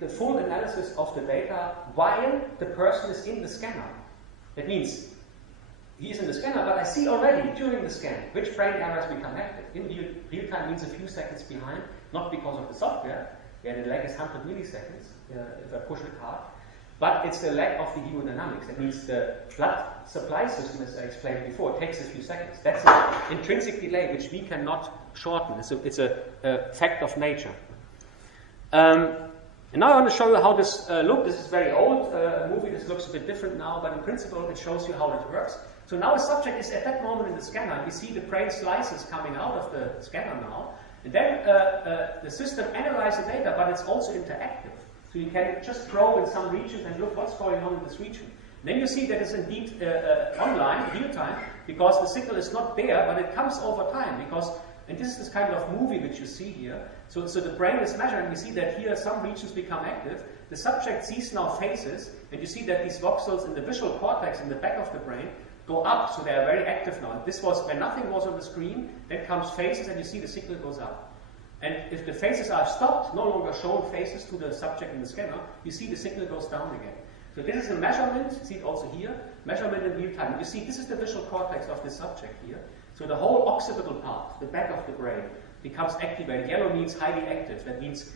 the full analysis of the data while the person is in the scanner. That means he is in the scanner, but I see already during the scan which brain areas become active. In real time means a few seconds behind, not because of the software, where the lag is 100 milliseconds if I push it hard, but it's the lag of the hemodynamics. That means the blood supply system, as I explained before, takes a few seconds. That's an intrinsic delay which we cannot shorten. It's a fact of nature. And now I want to show you how this looks. This is very old movie. This looks a bit different now, but in principle it shows you how it works. So now a subject is at that moment in the scanner. We see the brain slices coming out of the scanner now. And then the system analyzes the data, but it's also interactive. So So you can just probe in some regions and look what's going on in this region. Then you see that it's indeed online, real time, because the signal is not there, but it comes over time. Because, and this is this kind of movie which you see here. So the brain is measuring. You see that here some regions become active. The subject sees now phases, and you see that these voxels in the visual cortex in the back of the brain go up, so they are very active now. This was when nothing was on the screen. Then comes phases, and you see the signal goes up. And if the phases are stopped, no longer shown phases to the subject in the scanner, you see the signal goes down again. So this is a measurement, you see it also here, measurement in real time. You see this is the visual cortex of the subject here. So the whole occipital part, the back of the brain, becomes activated. Yellow means highly active. That means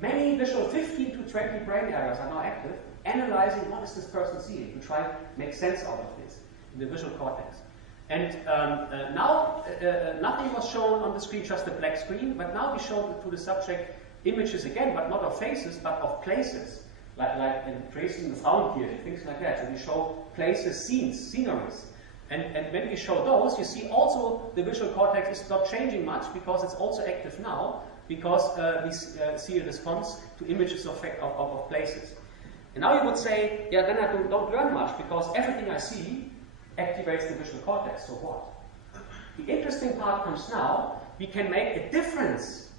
many visual, 15 to 20 brain areas are now active, analyzing what is this person seeing, to try to make sense out of this in the visual cortex. And now nothing was shown on the screen, just a black screen, but now we show to the subject images again, but not of faces, but of places, like in Dresden Rainer Goebel, things like that. So we show places, scenes, sceneries. And when we show those, you see also the visual cortex is not changing much because it's also active now, because we see a response to images of places. And now you would say, yeah, then I don't learn much because everything I see activates the visual cortex, so what? The interesting part comes now. We can make a difference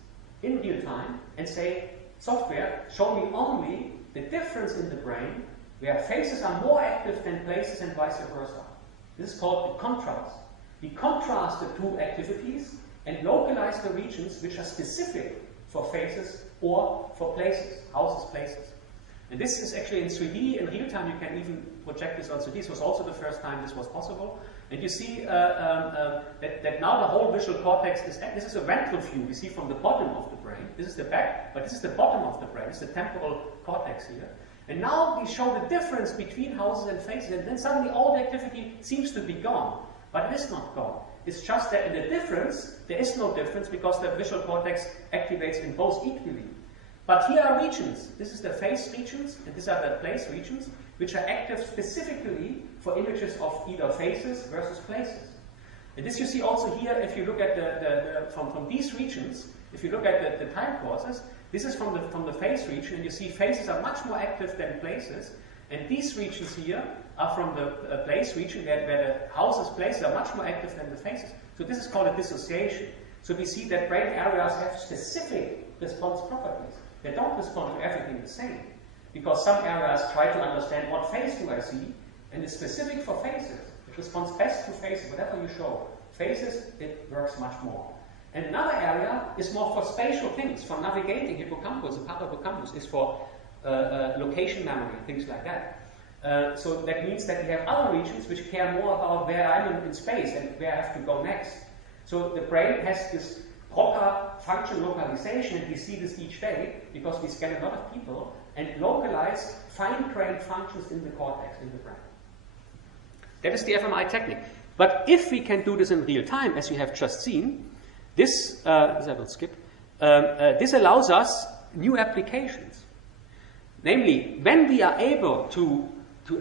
in real time and say, software, show me only the difference in the brain where faces are more active than places and vice versa. This is called the contrast. We contrast the two activities and localize the regions which are specific for faces or for places, houses, places. And this is actually in 3D, in real time you can even project this on 3D. This was also the first time this was possible. And you see that now the whole visual cortex is, this is a ventral view we see from the bottom of the brain. This is the back, but this is the bottom of the brain. This is the temporal cortex here. And now we show the difference between houses and faces, and then suddenly all the activity seems to be gone. But it is not gone. It's just that in the difference, there is no difference because the visual cortex activates in both equally. But here are regions. This is the face regions, and these are the place regions, which are active specifically for images of either faces versus places. And this you see also here, if you look at from these regions, if you look at the time courses, this is from the face region, and you see faces are much more active than places. And these regions here are from the place region, where the houses, places are much more active than the faces. So this is called a dissociation. So we see that brain areas have specific response properties. They don't respond to everything the same. Because some areas try to understand what face do I see, and it's specific for faces. It responds best to faces, whatever you show. Faces, it works much more. And another area is more for spatial things, for navigating. Hippocampus, the parahippocampus is for location memory, things like that. So that means that we have other regions which care more about where I'm in space and where I have to go next. So the brain has this proper function localization, and we see this each day because we scan a lot of people and localize fine-grained functions in the cortex, in the brain. That is the fMRI technique. But if we can do this in real time, as you have just seen, this I will skip. This allows us new applications. Namely, when we are able to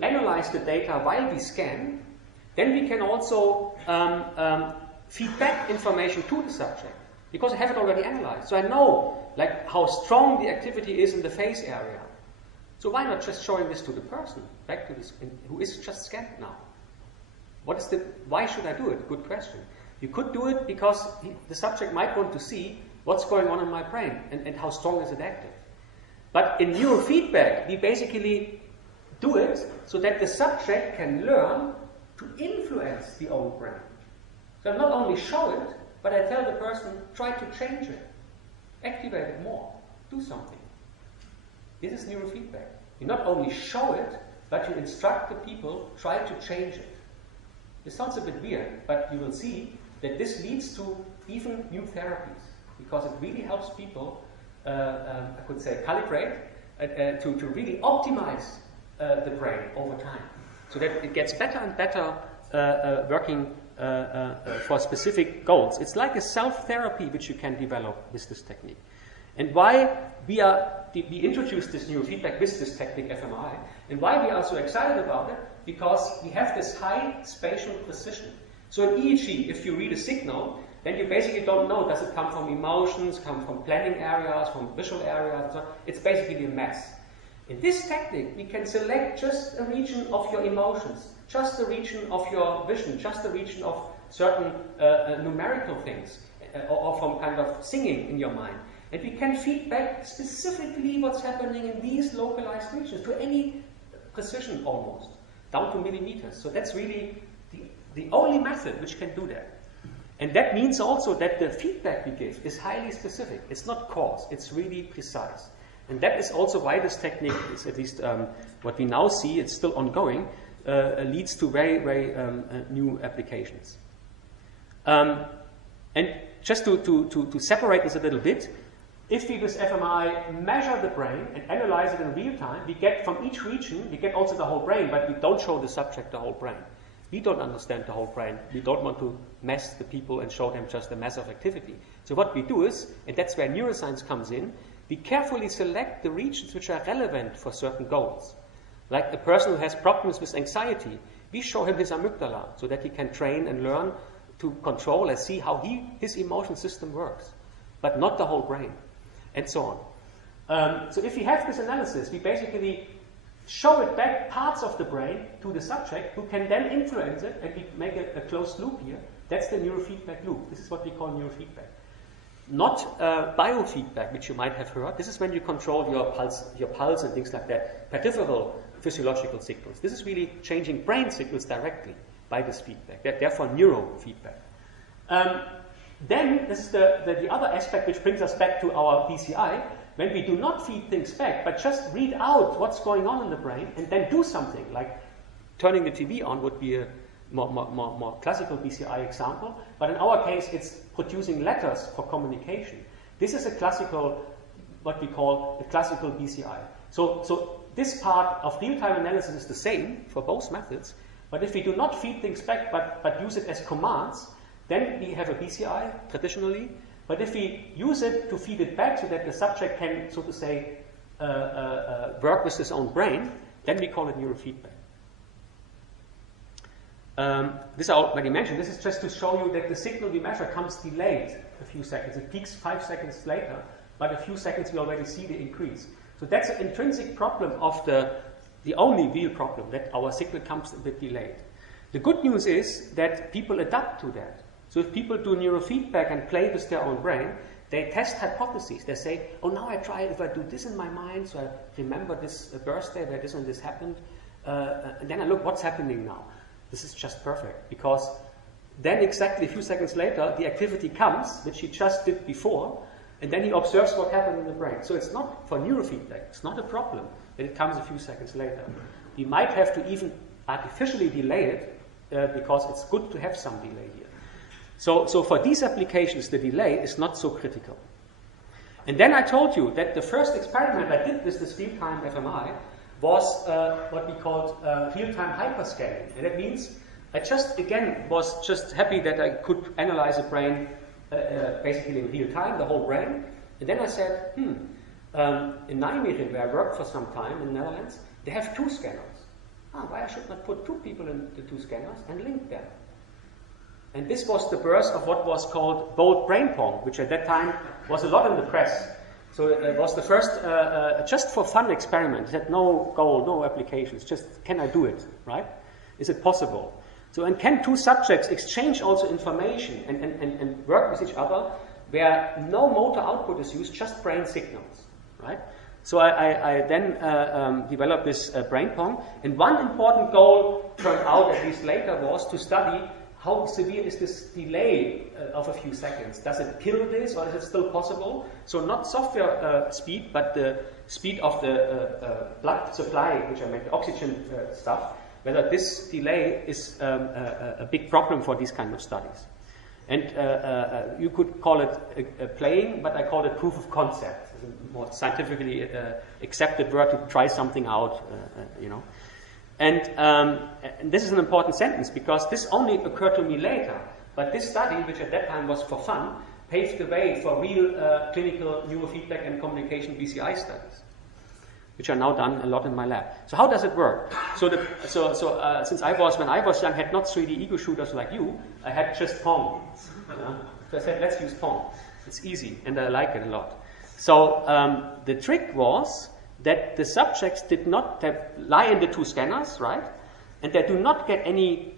analyze the data while we scan, then we can also feed back information to the subject, because I have it already analyzed. So I know like how strong the activity is in the face area. So why not just showing this to the person, back to this, who is just scanned now? Why should I do it? Good question. You could do it because the subject might want to see what's going on in my brain and how strong is it active. But in neurofeedback, we basically do it so that the subject can learn to influence the own brain. So I not only show it, but I tell the person, try to change it, activate it more, do something. This is neurofeedback. You not only show it, but you instruct the people, try to change it. This sounds a bit weird, but you will see that this leads to even new therapies, because it really helps people, I could say, calibrate, to really optimize the brain over time, so that it gets better and better working for specific goals. It's like a self-therapy which you can develop with this technique. And why we introduced this neurofeedback with this technique, fMRI, and why we are so excited about it, because we have this high spatial precision. So in EEG, if you read a signal, then you basically don't know, does it come from emotions, come from planning areas, from visual areas, and so on. It's basically a mess. In this technique, we can select just a region of your emotions, just a region of your vision, just a region of certain numerical things, or from kind of singing in your mind. And we can feed back specifically what's happening in these localized regions to any precision almost, down to millimeters. So that's really the only method which can do that. And that means also that the feedback we give is highly specific. It's not coarse, it's really precise. And that is also why this technique is, at least what we now see, it's still ongoing, leads to very, very new applications. And just to separate this a little bit, if we with fMRI measure the brain and analyze it in real time, we get from each region, we get also the whole brain, but we don't show the subject the whole brain. We don't understand the whole brain. We don't want to mess the people and show them just the mass of activity. So what we do is, and that's where neuroscience comes in, we carefully select the regions which are relevant for certain goals. Like a person who has problems with anxiety, we show him his amygdala so that he can train and learn to control and see how his emotion system works, but not the whole brain, and so on. So if we have this analysis, we basically show it back parts of the brain to the subject who can then influence it, and we make a closed loop here. That's the neurofeedback loop. This is what we call neurofeedback. Not biofeedback, which you might have heard. This is when you control your pulse and things like that, peripheral physiological signals. This is really changing brain signals directly by this feedback. Therefore, neurofeedback. Then, this is the other aspect which brings us back to our BCI. When we do not feed things back, but just read out what's going on in the brain and then do something, like turning the TV on would be a more classical BCI example, but in our case it's producing letters for communication. This is a classical, what we call a classical BCI. So this part of real-time analysis is the same for both methods, but if we do not feed things back but use it as commands, then we have a BCI traditionally. But if we use it to feed it back so that the subject can, so to say, work with his own brain, then we call it neurofeedback. This I already mentioned. This is just to show you that the signal we measure comes delayed a few seconds. It peaks 5 seconds later, but a few seconds we already see the increase. So that's an intrinsic problem of the only real problem, that our signal comes a bit delayed. The good news is that people adapt to that. So if people do neurofeedback and play with their own brain, they test hypotheses. They say, oh, now I try, if I do this in my mind, so I remember this birthday where this and this happened, and then I look what's happening now. This is just perfect, because then exactly a few seconds later, the activity comes, which he just did before, and then he observes what happened in the brain. So it's not for neurofeedback, it's not a problem that it comes a few seconds later. We might have to even artificially delay it, because it's good to have some delay here. So for these applications, the delay is not so critical. And then I told you that the first experiment I did with this real-time fMRI was what we called real-time hyperscaling. And that means I was just happy that I could analyze a brain basically in real time, the whole brain. And then I said, in Nijmegen, where I worked for some time in the Netherlands, they have 2 scanners. Why I should not put 2 people in the 2 scanners and link them? And this was the birth of what was called bold brain pong, which at that time was a lot in the press. So it was the first, just for fun experiment. It had no goal, no applications, just can I do it, right? Is it possible? So, and can 2 subjects exchange also information and work with each other where no motor output is used, just brain signals, right? So I then developed this brain pong. And one important goal turned out, at least later, was to study how severe is this delay of a few seconds? Does it kill this, or is it still possible? So not software speed, but the speed of the blood supply, which I meant the oxygen stuff, whether this delay is a big problem for these kind of studies. And you could call it playing, but I call it proof of concept. It's a more scientifically accepted word to try something out, you know. And this is an important sentence, because this only occurred to me later. But this study, which at that time was for fun, paved the way for real clinical neurofeedback and communication BCI studies, which are now done a lot in my lab. So how does it work? So since when I was young, had not 3D ego shooters like you, I had just Pong. So I said, let's use Pong. It's easy, and I like it a lot. So the trick was that the subjects did not lie in the two scanners, right? And they do not get any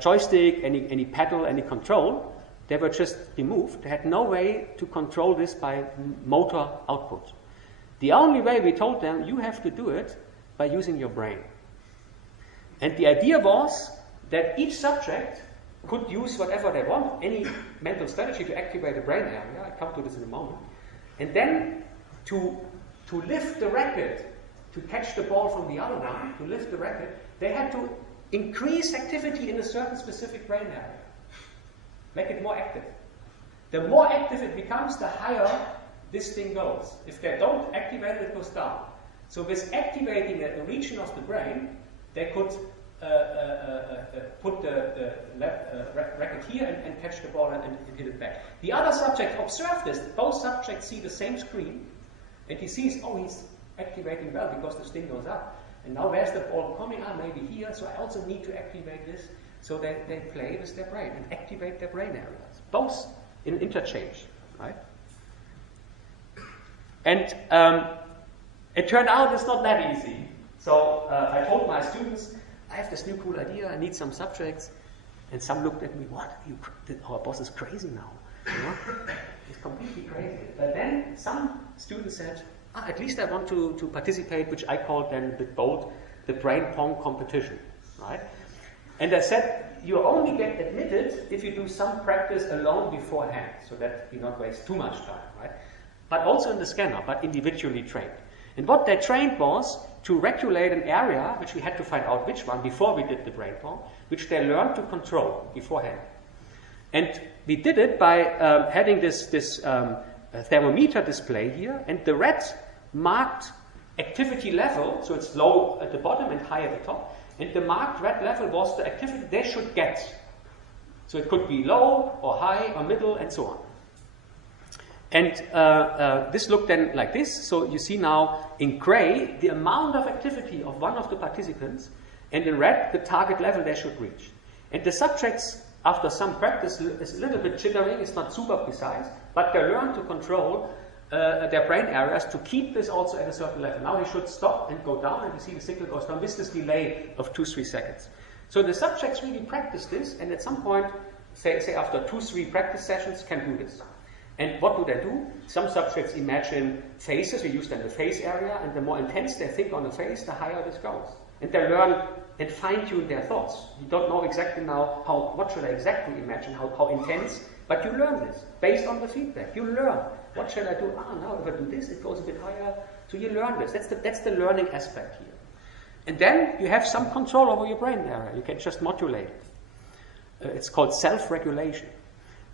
joystick, any pedal, any control. They were just removed. They had no way to control this by motor output. The only way we told them, you have to do it by using your brain. And the idea was that each subject could use whatever they want, any mental strategy to activate the brain area. I'll come to this in a moment. And then to lift the racket, to catch the ball from the other one, to lift the racket, they had to increase activity in a certain specific brain area. Make it more active. The more active it becomes, the higher this thing goes. If they don't activate it, it goes down. So with activating a region of the brain, they could put the racket here and catch the ball and hit it back. The other subject observed this. Both subjects see the same screen, and he sees, oh, he's activating well because this thing goes up. And now where's the ball coming? Ah, maybe here, so I also need to activate this. So they play with their brain and activate their brain areas. Both in interchange, right? And it turned out it's not that easy. So I told my students, I have this new cool idea, I need some subjects. And some looked at me, what? Our boss is crazy now. You know? He's completely crazy. But then some students said, at least I want to participate, which I called then a bit bold, the brain pong competition, right? And I said, you only get admitted if you do some practice alone beforehand, so that you not waste too much time, right? But also in the scanner, but individually trained. And what they trained was to regulate an area, which we had to find out which one before we did the brain pong, which they learned to control beforehand. And we did it by having this thermometer display here, and the red marked activity level, so it's low at the bottom and high at the top, and the marked red level was the activity they should get. So it could be low or high or middle and so on. And this looked then like this. So you see now in gray the amount of activity of one of the participants, and in red the target level they should reach. And the subjects, after some practice, is a little bit jittering, it's not super precise, but they learn to control their brain areas to keep this also at a certain level. Now he should stop and go down, and you see the signal goes down with this delay of 2-3 seconds. So the subjects really practice this, and at some point, say after 2-3 practice sessions, can do this. And what do? Some subjects imagine faces, we use then the face area, and the more intense they think on the face, the higher this goes. And they learn and fine-tune their thoughts. You don't know exactly now what should I exactly imagine, how intense, but you learn this based on the feedback. You learn. What shall I do? Now if I do this, it goes a bit higher. So you learn this. That's the learning aspect here. And then you have some control over your brain area. You can just modulate it. It's called self-regulation.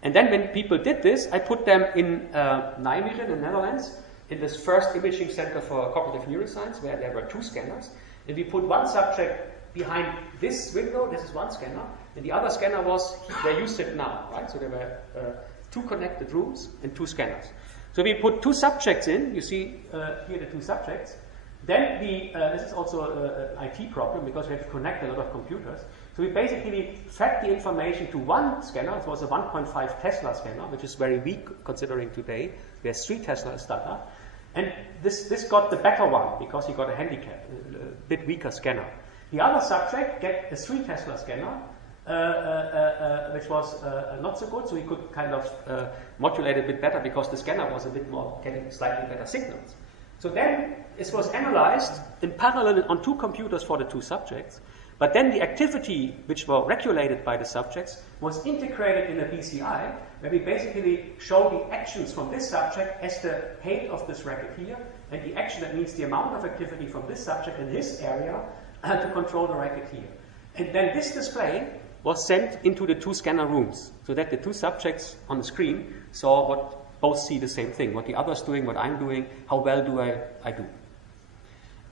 And then when people did this, I put them in Nijmegen in the Netherlands, in this first imaging center for cognitive neuroscience, where there were 2 scanners. And we put one subject behind this window, this is one scanner, and the other scanner was, they used it now, right? So there were 2 connected rooms and 2 scanners. So we put 2 subjects in, you see here the 2 subjects. Then this is also an IT problem because we have to connect a lot of computers. So we basically fed the information to one scanner. It was a 1.5 Tesla scanner, which is very weak considering today. There's 3 Tesla standard. And this got the better one because he got a handicap, a bit weaker scanner. The other subject get a 3 Tesla scanner, which was not so good, so he could kind of modulate a bit better because the scanner was a bit more getting slightly better signals. So then this was analyzed in parallel on 2 computers for the 2 subjects, but then the activity which were regulated by the subjects was integrated in a BCI, where we basically show the actions from this subject as the height of this racket here, and the action, that means the amount of activity from this subject in his area to control the racket here. And then this display was sent into the 2 scanner rooms, so that the 2 subjects on the screen saw what both see the same thing, what the other's doing, what I'm doing, how well do I do.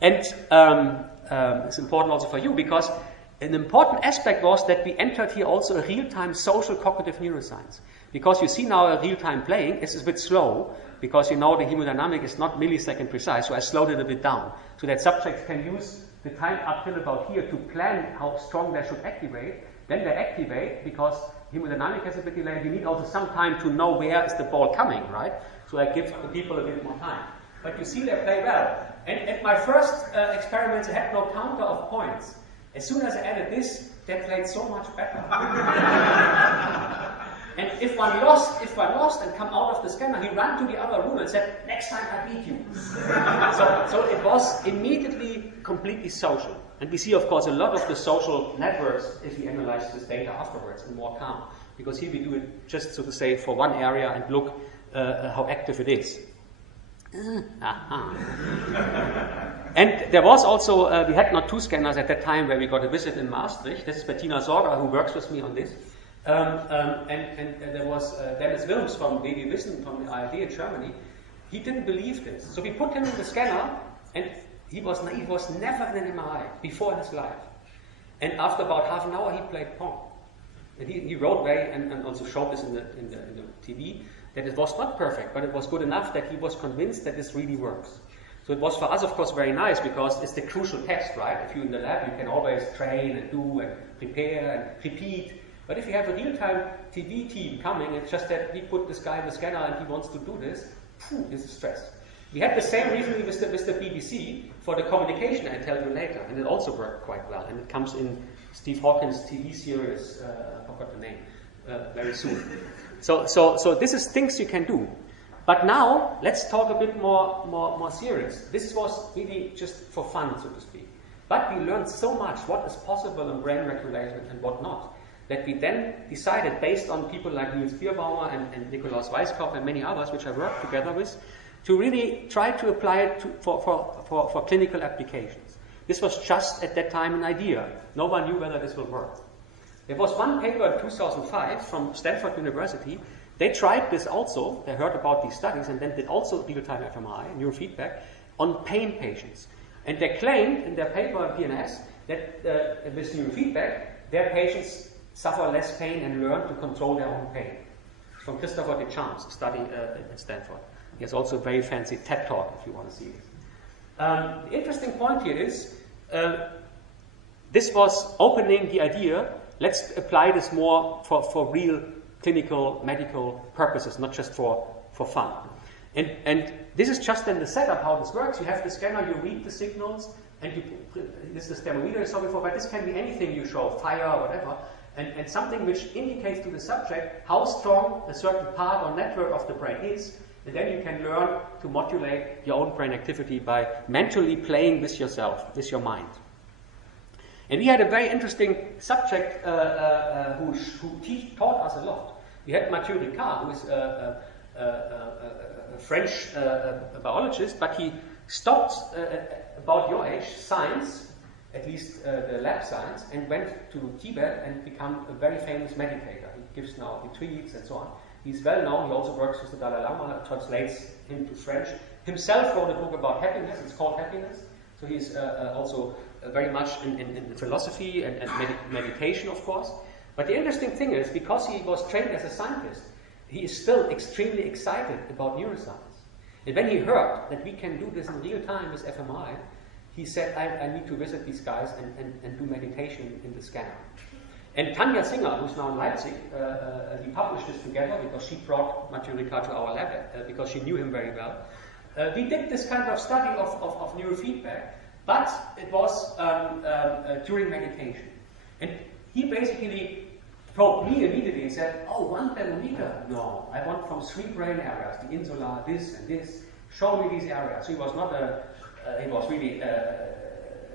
And it's important also for you, because an important aspect was that we entered here also a real-time social cognitive neuroscience. Because you see now a real-time playing, it's a bit slow, because you know the hemodynamic is not millisecond precise, so I slowed it a bit down, so that subjects can use the time up till about here to plan how strong they should activate. Then they activate, because hemodynamic has a bit delay. You need also some time to know where is the ball coming, right? So I give the people a bit more time. But you see they play well. And at my first experiments, I had no counter of points. As soon as I added this, they played so much better. And if one lost and come out of the scanner, he ran to the other room and said, "Next time I beat you." so it was immediately completely social. And we see, of course, a lot of the social networks if we analyze this data afterwards in more calm. Because here we do it just, so to say, for one area and look how active it is. And there was also, we had not 2 scanners at that time where we got a visit in Maastricht. This is Bettina Sorger, who works with me on this. And there was Dennis Wilms from WW Wissen from the ARD in Germany. He didn't believe this. So we put him in the scanner, and he was never in an MRI before in his life. And after about half an hour, he played Pong. And he wrote and also showed this in the TV, that it was not perfect, but it was good enough that he was convinced that this really works. So it was for us, of course, very nice, because it's the crucial test, right? If you're in the lab, you can always train and do and prepare and repeat. But if you have a real-time TV team coming, it's just that we put this guy in the scanner and he wants to do this, this is stress. We had the same recently with the BBC for the communication, I'll tell you later, and it also worked quite well. And it comes in Steve Hawkins' TV series, I forgot the name, very soon. So this is things you can do. But now, let's talk a bit more serious. This was really just for fun, so to speak. But we learned so much what is possible in brain regulation and what not, that we then decided, based on people like Niels Bierbauer and Nikolaus Weisskopf and many others, which I worked together with, to really try to apply it for clinical applications. This was just at that time an idea. No one knew whether this will work. There was one paper in 2005 from Stanford University. They tried this also. They heard about these studies and then did also real-time fMRI, neurofeedback, on pain patients. And they claimed in their paper in PNS that with neurofeedback, their patients suffer less pain and learn to control their own pain. It's from Christopher Deschamps, studying at Stanford. He has also a very fancy TED Talk if you want to see it. The interesting point here is, this was opening the idea, let's apply this more for real clinical, medical purposes, not just for fun. And this is just then the setup, how this works. You have the scanner, you read the signals, and this is the thermometer I saw before, but this can be anything you show, fire or whatever, and something which indicates to the subject how strong a certain part or network of the brain is. And then you can learn to modulate your own brain activity by mentally playing with yourself, with your mind. And we had a very interesting subject who taught us a lot. We had Mathieu Ricard, who is a French biologist, but he stopped about your age, science, at least the lab science, and went to Tibet and become a very famous meditator. He gives now retreats and so on. He's well known. He also works with the Dalai Lama, translates into French. Himself wrote a book about happiness. It's called Happiness. So he's also very much in philosophy and meditation, of course. But the interesting thing is, because he was trained as a scientist, he is still extremely excited about neuroscience. And when he heard that we can do this in real time with fMRI, he said, I need to visit these guys and do meditation in the scanner. And Tanja Singer, who's now in Leipzig, we published this together because she brought Mathieu Ricard to our lab because she knew him very well. We did this kind of study of neurofeedback, but it was during meditation. And he basically probed me immediately and said, oh, 1 thermometer? No, I want from 3 brain areas, the insula, this and this. Show me these areas. So he was not he was really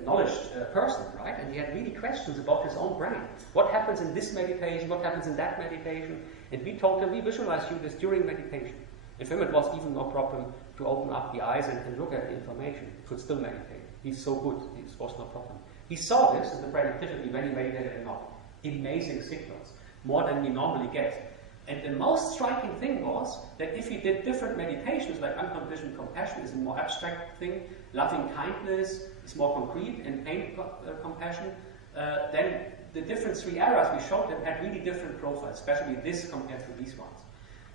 knowledge person, right? And he had really questions about his own brain. What happens in this meditation? What happens in that meditation? And we told him, we visualize you this during meditation. And for him it was even no problem to open up the eyes and look at the information. He could still meditate. He's so good, it was no problem. He saw this in the brain activity when he meditated and not. Amazing signals, more than we normally get. And the most striking thing was that if he did different meditations, like unconditioned compassion is a more abstract thing, loving kindness is more concrete, and pain compassion, then the different 3 areas we showed him had really different profiles, especially this compared to these ones.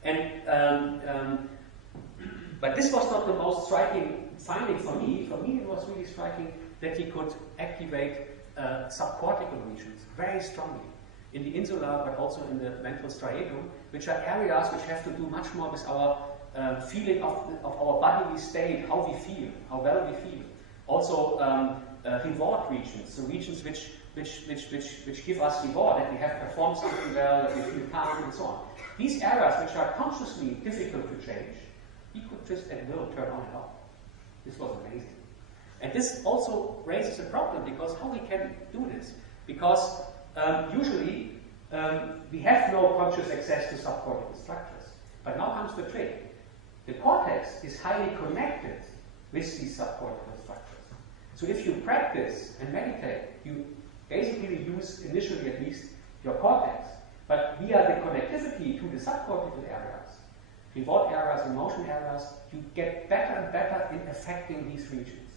And but this was not the most striking finding for me. For me, it was really striking that he could activate subcortical regions very strongly in the insula, but also in the ventral striatum, which are areas which have to do much more with our feeling of our bodily state, how we feel, how well we feel. Also reward regions, so regions which give us reward, that we have performed something well, that we feel calm, and so on. These areas which are consciously difficult to change, we could just at will turn on and off. This was amazing. And this also raises a problem, because how we can do this? Because usually we have no conscious access to subcortical structures. But now comes the trick. The cortex is highly connected with these subcortical structures. So if you practice and meditate, you basically use, initially at least, your cortex. But via the connectivity to the subcortical areas, reward areas, emotion areas, you get better and better in affecting these regions.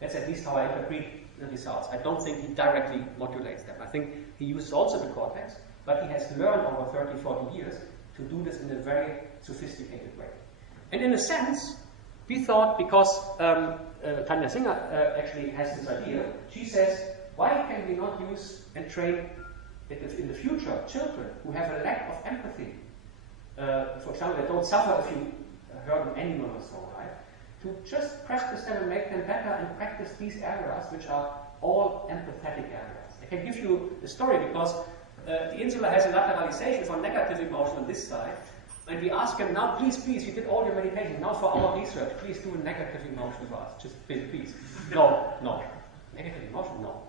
That's at least how I interpret the results. I don't think he directly modulates them. I think he uses also the cortex, but he has learned over 30, 40 years to do this in a very sophisticated way. And in a sense, we thought, because Tanja Singer actually has this idea, she says, why can we not use and train in the future children who have a lack of empathy? For example, they don't suffer if you hurt an animal or so, right? To just practice them and make them better and practice these areas which are all empathetic areas. I can give you a story, because the insula has a lateralization for negative emotion on this side. And we ask him, now please, you did all your meditation, now for our research, please do a negative emotion for us. Just please. No. Negative emotion? No.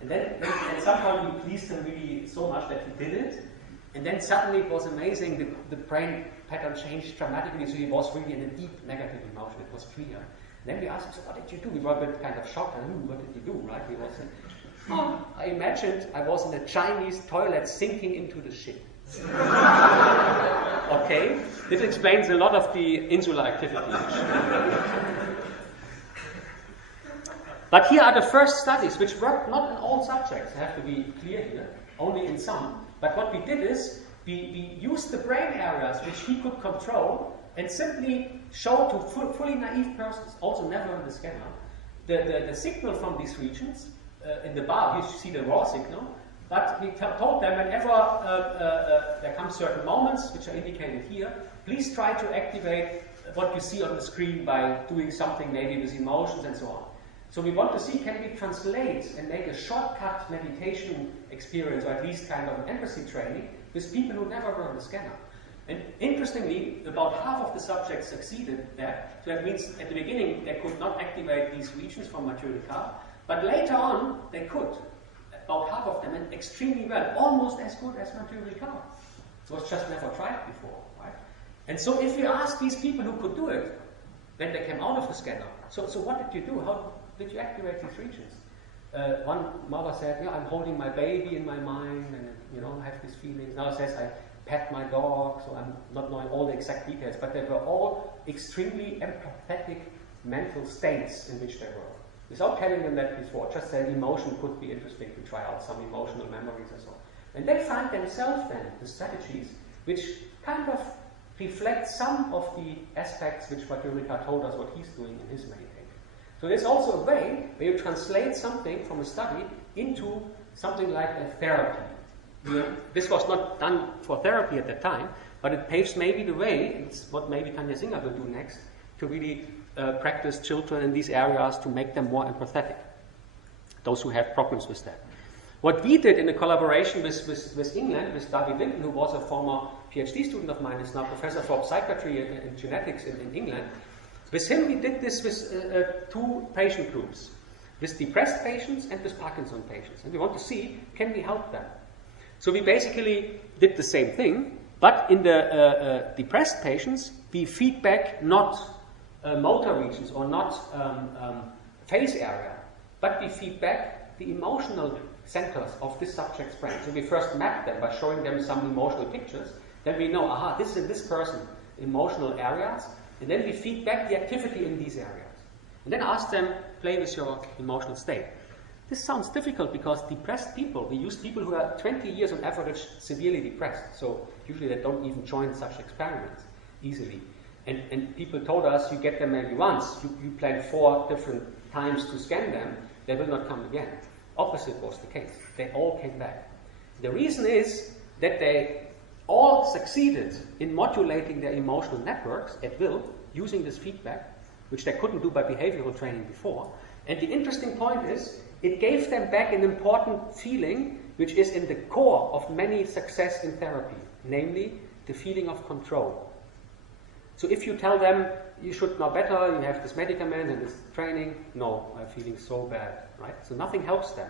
And then somehow we pleased him really so much that he did it. And then suddenly it was amazing, the brain pattern changed dramatically, so he was really in a deep negative emotion, it was clear. And then we asked him, so what did you do? We were a bit kind of shocked, what did you do, right? He was I imagined I was in a Chinese toilet sinking into the shit. Okay, this explains a lot of the insular activity. But here are the first studies, which worked not in all subjects, I have to be clear here, only in some. But what we did is, we used the brain areas which he could control and simply show to fully naive persons, also never on the scanner, the signal from these regions. In the bar, you see the raw signal, but we told them whenever there come certain moments, which are indicated here, please try to activate what you see on the screen by doing something maybe with emotions and so on. So we want to see, can we translate and make a shortcut meditation experience, or at least kind of an empathy training, with people who never were on the scanner. And interestingly, about half of the subjects succeeded there. So that means at the beginning they could not activate these regions from Mathieu Ricard, but later on they could. About half of them, and extremely well, almost as good as Mathieu Ricard. It was just never tried before, right? And so if we ask these people who could do it, then they came out of the scanner. So what did you do? How did you activate these regions? One mother said, I'm holding my baby in my mind, and I have these feelings. Another says, I pet my dog, so I'm not knowing all the exact details, but they were all extremely empathetic mental states in which they were. Without telling them that before, just saying emotion could be interesting to try out some emotional memories and so on. And they find themselves then the strategies which kind of reflect some of the aspects which Mathieu Ricard told us what he's doing in his meditation. So there's also a way where you translate something from a study into something like a therapy. This was not done for therapy at that time, but it paves maybe the way, and it's what maybe Tanja Singer will do next, to really practice children in these areas to make them more empathetic, those who have problems with that. What we did in a collaboration with England, with David Linton, who was a former PhD student of mine, is now professor for psychiatry and genetics in England. With him we did this with two patient groups, with depressed patients and with Parkinson patients. And we want to see, can we help them? So we basically did the same thing, but in the depressed patients, we feedback not motor regions or not face area, but we feedback the emotional centers of this subject's brain. So we first map them by showing them some emotional pictures. Then we know, this is in this person, emotional areas. And then we feedback the activity in these areas. And then ask them, play with your emotional state. This sounds difficult because depressed people, we use people who are 20 years on average severely depressed. So usually they don't even join such experiments easily. And people told us, you get them maybe once, you plan 4 different times to scan them, they will not come again. Opposite was the case. They all came back. The reason is that they all succeeded in modulating their emotional networks at will, using this feedback, which they couldn't do by behavioral training before. And the interesting point is, it gave them back an important feeling which is in the core of many success in therapy, namely the feeling of control. So if you tell them, you should know better, you have this medicament and this training, no, I'm feeling so bad, right? So nothing helps them.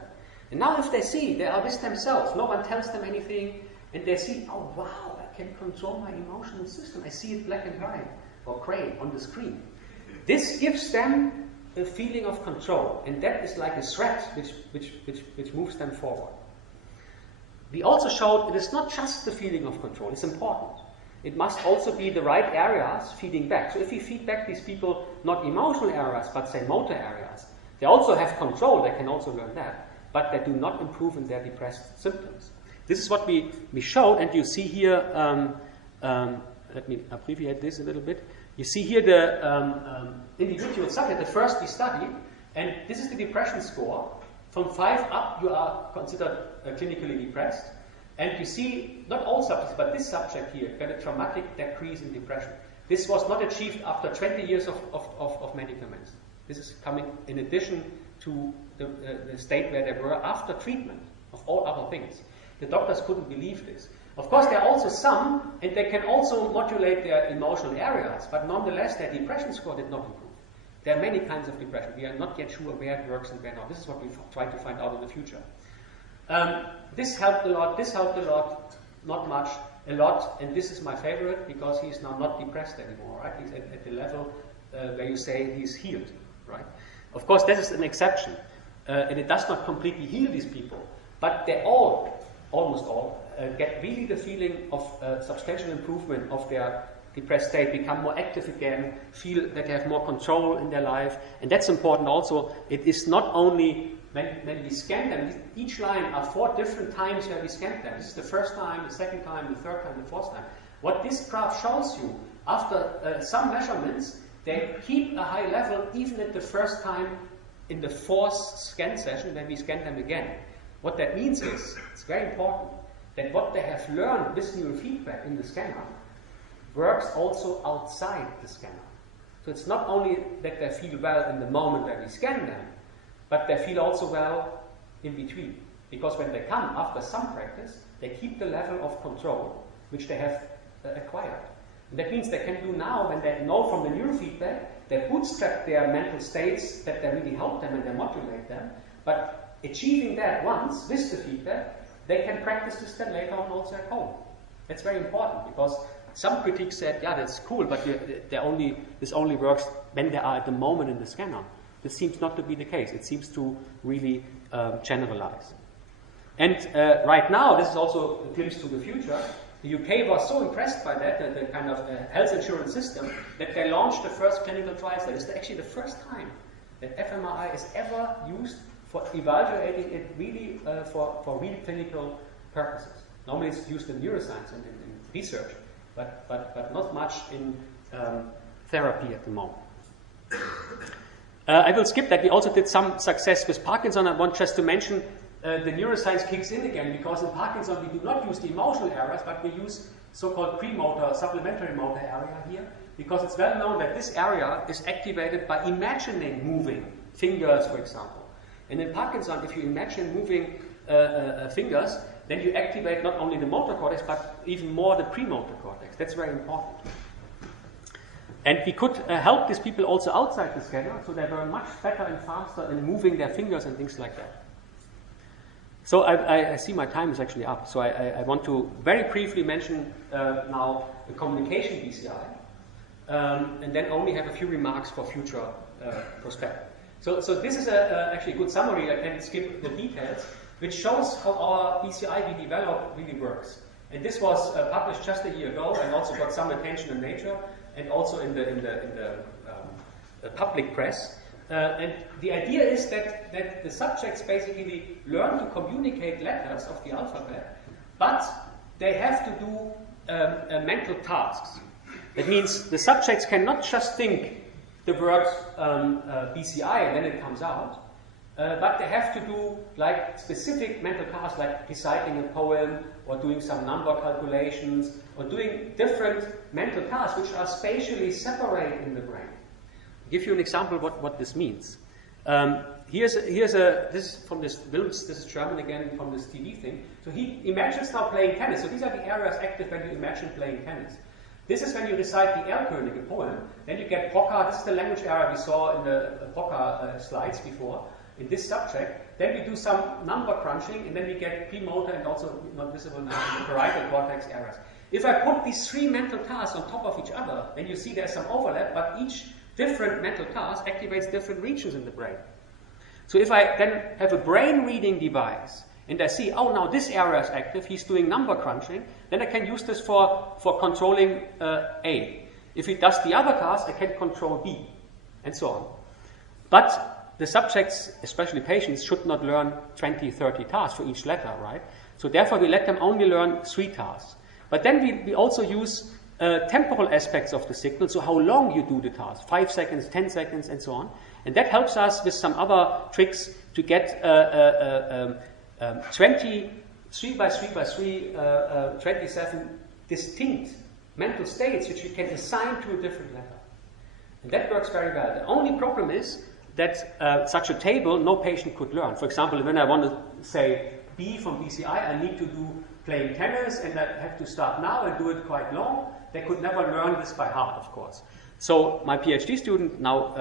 And now if they see, they are with themselves, no one tells them anything, and they see, oh wow, I can control my emotional system. I see it black and white, or gray on the screen. This gives them a feeling of control, and that is like a thread which moves them forward. We also showed it is not just the feeling of control, it's important. It must also be the right areas feeding back. So if we feed back these people, not emotional areas, but say motor areas, they also have control, they can also learn that, but they do not improve in their depressed symptoms. This is what we showed, and you see here, let me abbreviate this a little bit. You see here the individual subject, the first we studied, and this is the depression score. From 5 up, you are considered clinically depressed. And you see, not all subjects, but this subject here got a dramatic decrease in depression. This was not achieved after 20 years of medicaments. This is coming in addition to the state where they were after treatment of all other things. The doctors couldn't believe this. Of course, there are also some, and they can also modulate their emotional areas, but nonetheless, their depression score did not improve. There are many kinds of depression. We are not yet sure where it works and where not. This is what we try to find out in the future. This helped a lot, this helped a lot, not much, a lot, and this is my favorite because he's now not depressed anymore, right? He's at the level where you say he's healed, right? Of course, this is an exception, and it does not completely heal these people, but they all, almost all, get really the feeling of substantial improvement of their depressed state, become more active again, feel that they have more control in their life, and that's important also. It is not only when we scan them, each line are 4 different times where we scan them. This is the first time, the second time, the third time, the fourth time. What this graph shows you, after some measurements, they keep a high level even at the first time in the 4th scan session when we scan them again. What that means is, it's very important, that what they have learned with neurofeedback in the scanner works also outside the scanner. So it's not only that they feel well in the moment that we scan them, but they feel also well in between. Because when they come after some practice, they keep the level of control which they have acquired. And that means they can do now, when they know from the neurofeedback, they bootstrap their mental states that they really help them and they modulate them. But achieving that once with the feedback, they can practice this then later on also at home. That's very important because some critics said, yeah, that's cool, but this only works when they are at the moment in the scanner. This seems not to be the case. It seems to really generalize. And right now, this is also a glimpse to the future. The UK was so impressed by that, the kind of health insurance system, that they launched the first clinical trials. That is actually the first time that fMRI is ever used for evaluating it really for real clinical purposes. Normally it's used in neuroscience and in research, but not much in therapy at the moment. I will skip that. We also did some success with Parkinson. I want just to mention the neuroscience kicks in again, because in Parkinson we do not use the emotional areas, but we use so-called premotor, supplementary motor area here, because it's well known that this area is activated by imagining moving fingers, for example. And in Parkinson, if you imagine moving fingers, then you activate not only the motor cortex, but even more the premotor cortex. That's very important. And we could help these people also outside the scanner, so they were much better and faster in moving their fingers and things like that. So I see my time is actually up, so I want to very briefly mention now the communication BCI, and then only have a few remarks for future perspective. So this is actually a good summary. I can skip the details, which shows how our BCI we developed really works. And this was published just a year ago, and also got some attention in Nature, and also in the public press. And the idea is that the subjects basically learn to communicate letters of the alphabet, but they have to do mental tasks. That means the subjects cannot just think the word BCI and then it comes out, but they have to do like specific mental tasks, like reciting a poem or doing some number calculations or doing different mental tasks which are spatially separate in the brain. give you an example what this means. This is from this Wilms, this is German again, from this TV thing. So he imagines now playing tennis. So these are the areas active when you imagine playing tennis. This is when you recite the Erlkönig, a poem. Then you get Broca. This is the language area we saw in the Broca slides before, in this subject. Then we do some number crunching, and then we get premotor and also not visible now in the parietal cortex areas. If I put these three mental tasks on top of each other, then you see there's some overlap, but each different mental task activates different regions in the brain. So if I then have a brain reading device, and I see, oh, now this area is active, he's doing number crunching, then I can use this for controlling A. If he does the other task, I can control B, and so on. But the subjects, especially patients, should not learn 20, 30 tasks for each letter, right? So therefore, we let them only learn 3 tasks. But then we also use temporal aspects of the signal, so how long you do the task, 5 seconds, 10 seconds, and so on. And that helps us with some other tricks to get 3 by 3 by 3, 27 distinct mental states which we can assign to a different letter. And that works very well. The only problem is that such a table no patient could learn. For example, when I want to say B from BCI, I need to do playing tennis, and I have to start now and do it quite long. They could never learn this by heart, of course. So my PhD student, now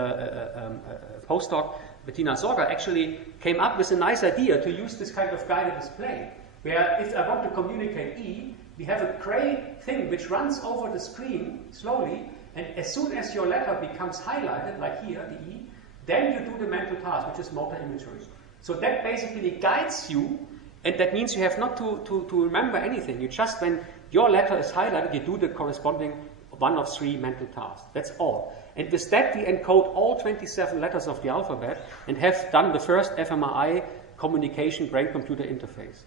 postdoc, Bettina Sorger, actually came up with a nice idea to use this kind of guided display, where if I want to communicate E, we have a gray thing which runs over the screen slowly, and as soon as your letter becomes highlighted, like here, the E, then you do the mental task, which is motor imagery. So that basically guides you, and that means you have not to remember anything. You just, when your letter is highlighted, you do the corresponding one of 3 mental tasks. That's all. And with that, we encode all 27 letters of the alphabet and have done the first fMRI communication brain-computer interface.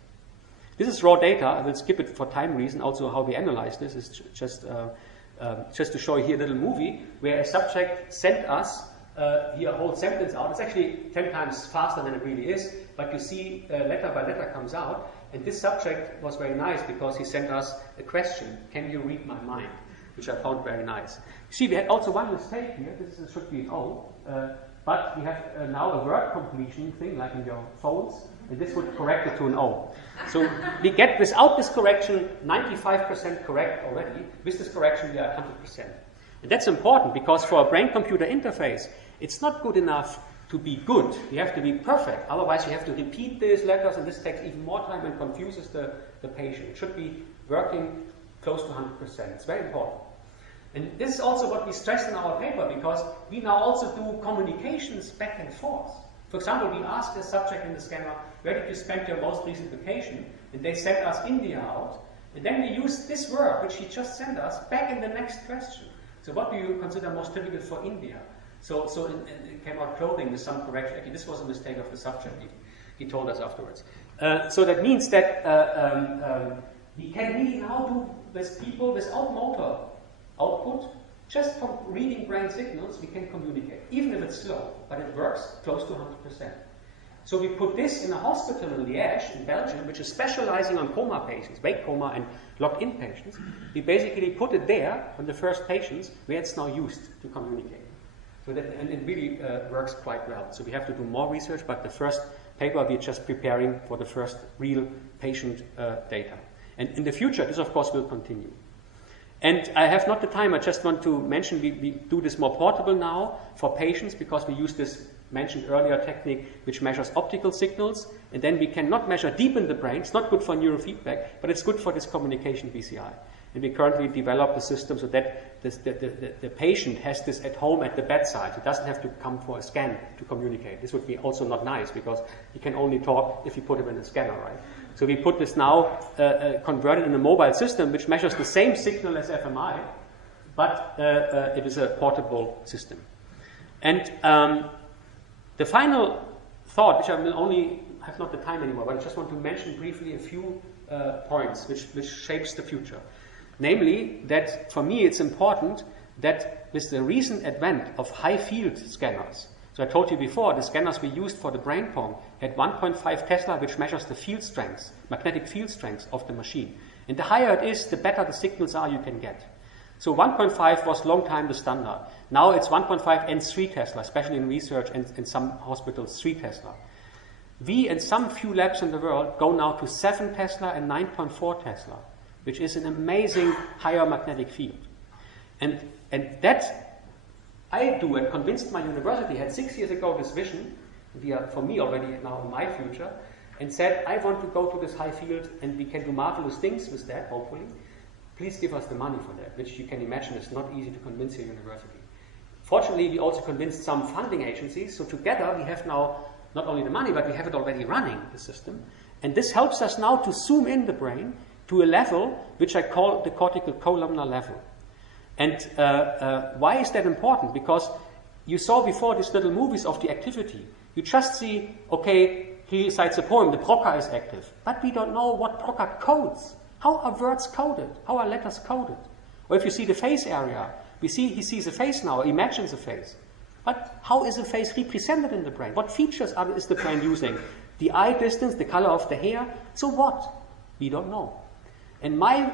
This is raw data. I will skip it for time reason. Also, how we analyze this is just to show you here a little movie where a subject sent us here a whole sentence out. It's actually 10 times faster than it really is, but you see letter by letter comes out. And this subject was very nice because he sent us a question: can you read my mind? Which I found very nice. You see, we had also one mistake here. This should be an O, but we have now a word completion thing, like in your phones, and this would correct it to an O. So we get, without this correction, 95% correct already. With this correction, we are 100%. And that's important because for a brain-computer interface, it's not good enough to be good. You have to be perfect. Otherwise, you have to repeat these letters, and this takes even more time and confuses the patient. It should be working close to 100%. It's very important. And this is also what we stress in our paper, because we now also do communications back and forth. For example, we asked the subject in the scanner, where did you spend your most recent vacation? And they sent us India out. And then we used this word, which he just sent us, back in the next question. So what do you consider most typical for India? So it came out clothing with some correction. Actually, this was a mistake of the subject, he told us afterwards. So that means that we can really now do with people without motor output, just from reading brain signals, we can communicate, even if it's slow, but it works close to 100%. So we put this in a hospital in Liège, in Belgium, which is specializing on coma patients, wake coma and locked-in patients. We basically put it there on the first patients where it's now used to communicate. So that, and it really works quite well. So we have to do more research, but the first paper we're just preparing for the first real patient data. And in the future, this of course will continue. And I have not the time, I just want to mention we do this more portable now for patients because we use this mentioned earlier technique which measures optical signals, and then we cannot measure deep in the brain. It's not good for neurofeedback, but it's good for this communication BCI. And we currently develop the system so that the patient has this at home at the bedside. He doesn't have to come for a scan to communicate. This would be also not nice because he can only talk if you put him in a scanner, right? So we put this now converted in a mobile system which measures the same signal as fMRI, but it is a portable system. And the final thought, which I will only have not the time anymore, but I just want to mention briefly a few points which shapes the future. Namely, that for me it's important that with the recent advent of high field scanners, so I told you before, the scanners we used for the brain pong had 1.5 Tesla, which measures the field strength, magnetic field strength of the machine. And the higher it is, the better the signals are you can get. So 1.5 was long time the standard. Now it's 1.5 and 3 Tesla, especially in research and in some hospitals, 3 Tesla. We and some few labs in the world go now to 7 Tesla and 9.4 Tesla, which is an amazing higher magnetic field. And that I do and convinced my university, had 6 years ago this vision, for me already now in my future, and said, I want to go to this high field and we can do marvelous things with that, hopefully. Please give us the money for that, which you can imagine is not easy to convince your university. Fortunately, we also convinced some funding agencies, so together we have now not only the money, but we have it already running, the system. And this helps us now to zoom in the brain to a level which I call the cortical columnar level. And why is that important? Because you saw before these little movies of the activity. You just see, okay, he recites a poem, the Broca is active. But we don't know what Broca codes. How are words coded? How are letters coded? Or if you see the face area, he sees a face now, imagines a face. But how is a face represented in the brain? What features is the brain using? The eye distance, the color of the hair? So what? We don't know. And my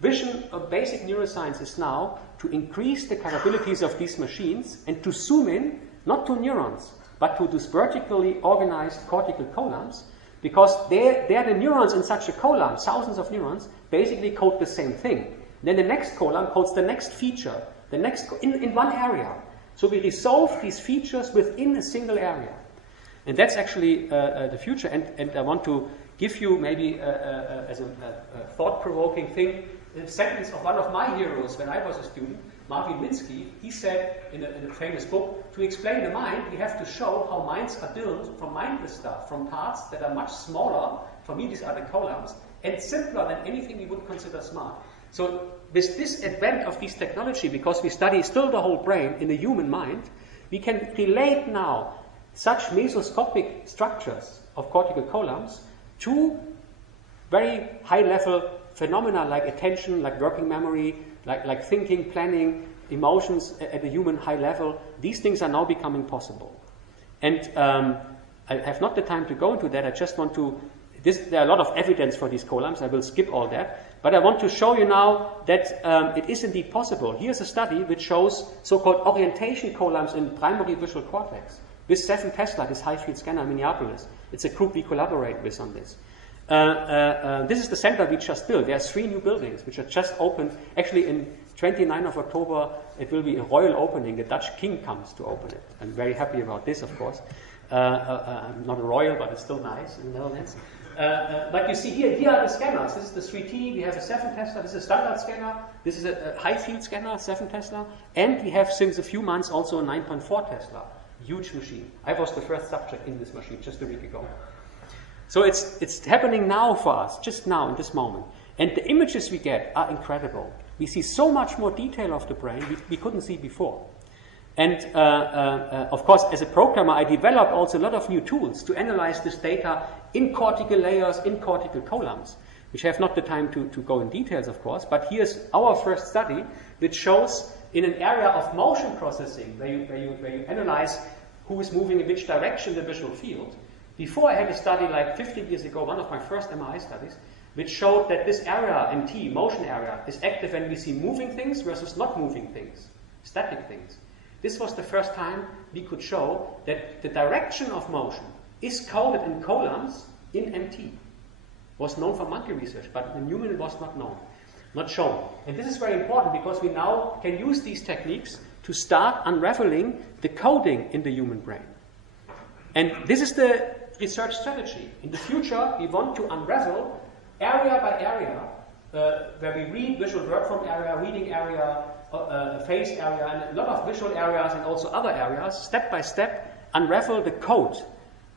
vision of basic neuroscience is now to increase the capabilities of these machines and to zoom in, not to neurons, but to these vertically organized cortical columns, because they're the neurons in such a column, thousands of neurons, basically code the same thing. Then the next column codes the next feature, the next in one area. So we resolve these features within a single area. And that's actually the future. And I want to give you maybe as a thought-provoking thing, a sentence of one of my heroes when I was a student, Marvin Minsky. He said in a famous book, to explain the mind, we have to show how minds are built from mindless stuff, from parts that are much smaller, for me these are the columns, and simpler than anything we would consider smart. So with this advent of this technology, because we study still the whole brain in the human mind, we can relate now such mesoscopic structures of cortical columns to very high-level phenomena like attention, like working memory, like thinking, planning, emotions at a human high level. These things are now becoming possible. And I have not the time to go into that. I just want to... there are a lot of evidence for these columns. I will skip all that. But I want to show you now that it is indeed possible. Here's a study which shows so-called orientation columns in primary visual cortex with 7 Tesla, this high-field scanner in Minneapolis. It's a group we collaborate with on this. This is the center we just built. There are 3 new buildings which are just opened. Actually, in 29th of October, it will be a royal opening. The Dutch king comes to open it. I'm very happy about this, of course. I'm not a royal, but it's still nice in the Netherlands. But you see here are the scanners. This is the 3T. We have a 7 Tesla. This is a standard scanner. This is a high-field scanner, 7 Tesla. And we have, since a few months, also a 9.4 Tesla. Huge machine. I was the first subject in this machine just a week ago. So it's happening now for us, just now, in this moment. And the images we get are incredible. We see so much more detail of the brain we couldn't see before. And of course, as a programmer, I developed also a lot of new tools to analyze this data in cortical layers, in cortical columns, which I have not the time to go in details, of course. But here's our first study, which shows in an area of motion processing, where you analyze who is moving in which direction in the visual field. Before I had a study like 15 years ago, one of my first MRI studies, which showed that this area, MT, motion area, is active when we see moving things versus not moving things, static things. This was the first time we could show that the direction of motion is coded in columns in MT. Was known from monkey research, but in human it was not known, not shown. And this is very important because we now can use these techniques to start unraveling the coding in the human brain. And this is the research strategy. In the future, we want to unravel area by area, where we read visual work from area, reading area, face area, and a lot of visual areas and also other areas, step by step, unravel the code,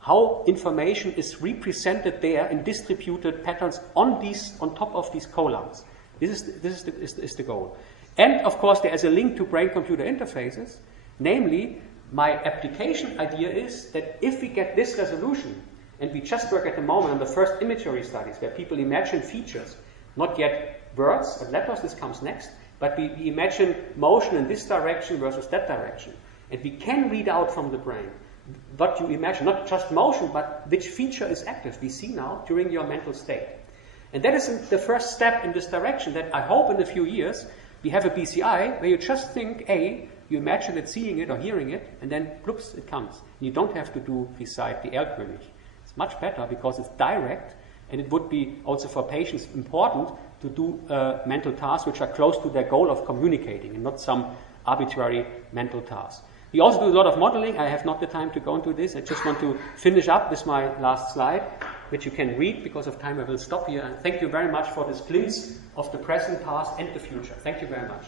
how information is represented there in distributed patterns on top of these columns. This is the goal. And of course, there is a link to brain-computer interfaces, namely, my application idea is that if we get this resolution, and we just work at the moment on the first imagery studies where people imagine features, not yet words or letters, this comes next, but we imagine motion in this direction versus that direction. And we can read out from the brain what you imagine, not just motion, but which feature is active. We see now during your mental state. And that is the first step in this direction that I hope in a few years We have a BCI where you just think A, you imagine it, seeing it or hearing it, and then ploops, it comes. And you don't have to do beside the Erlkönig. It's much better because it's direct, and it would be also for patients important to do mental tasks which are close to their goal of communicating and not some arbitrary mental task. We also do a lot of modeling. I have not the time to go into this. I just want to finish up with my last slide, which you can read. Because of time, I will stop here. And thank you very much for this glimpse of the present, past, and the future. Thank you very much.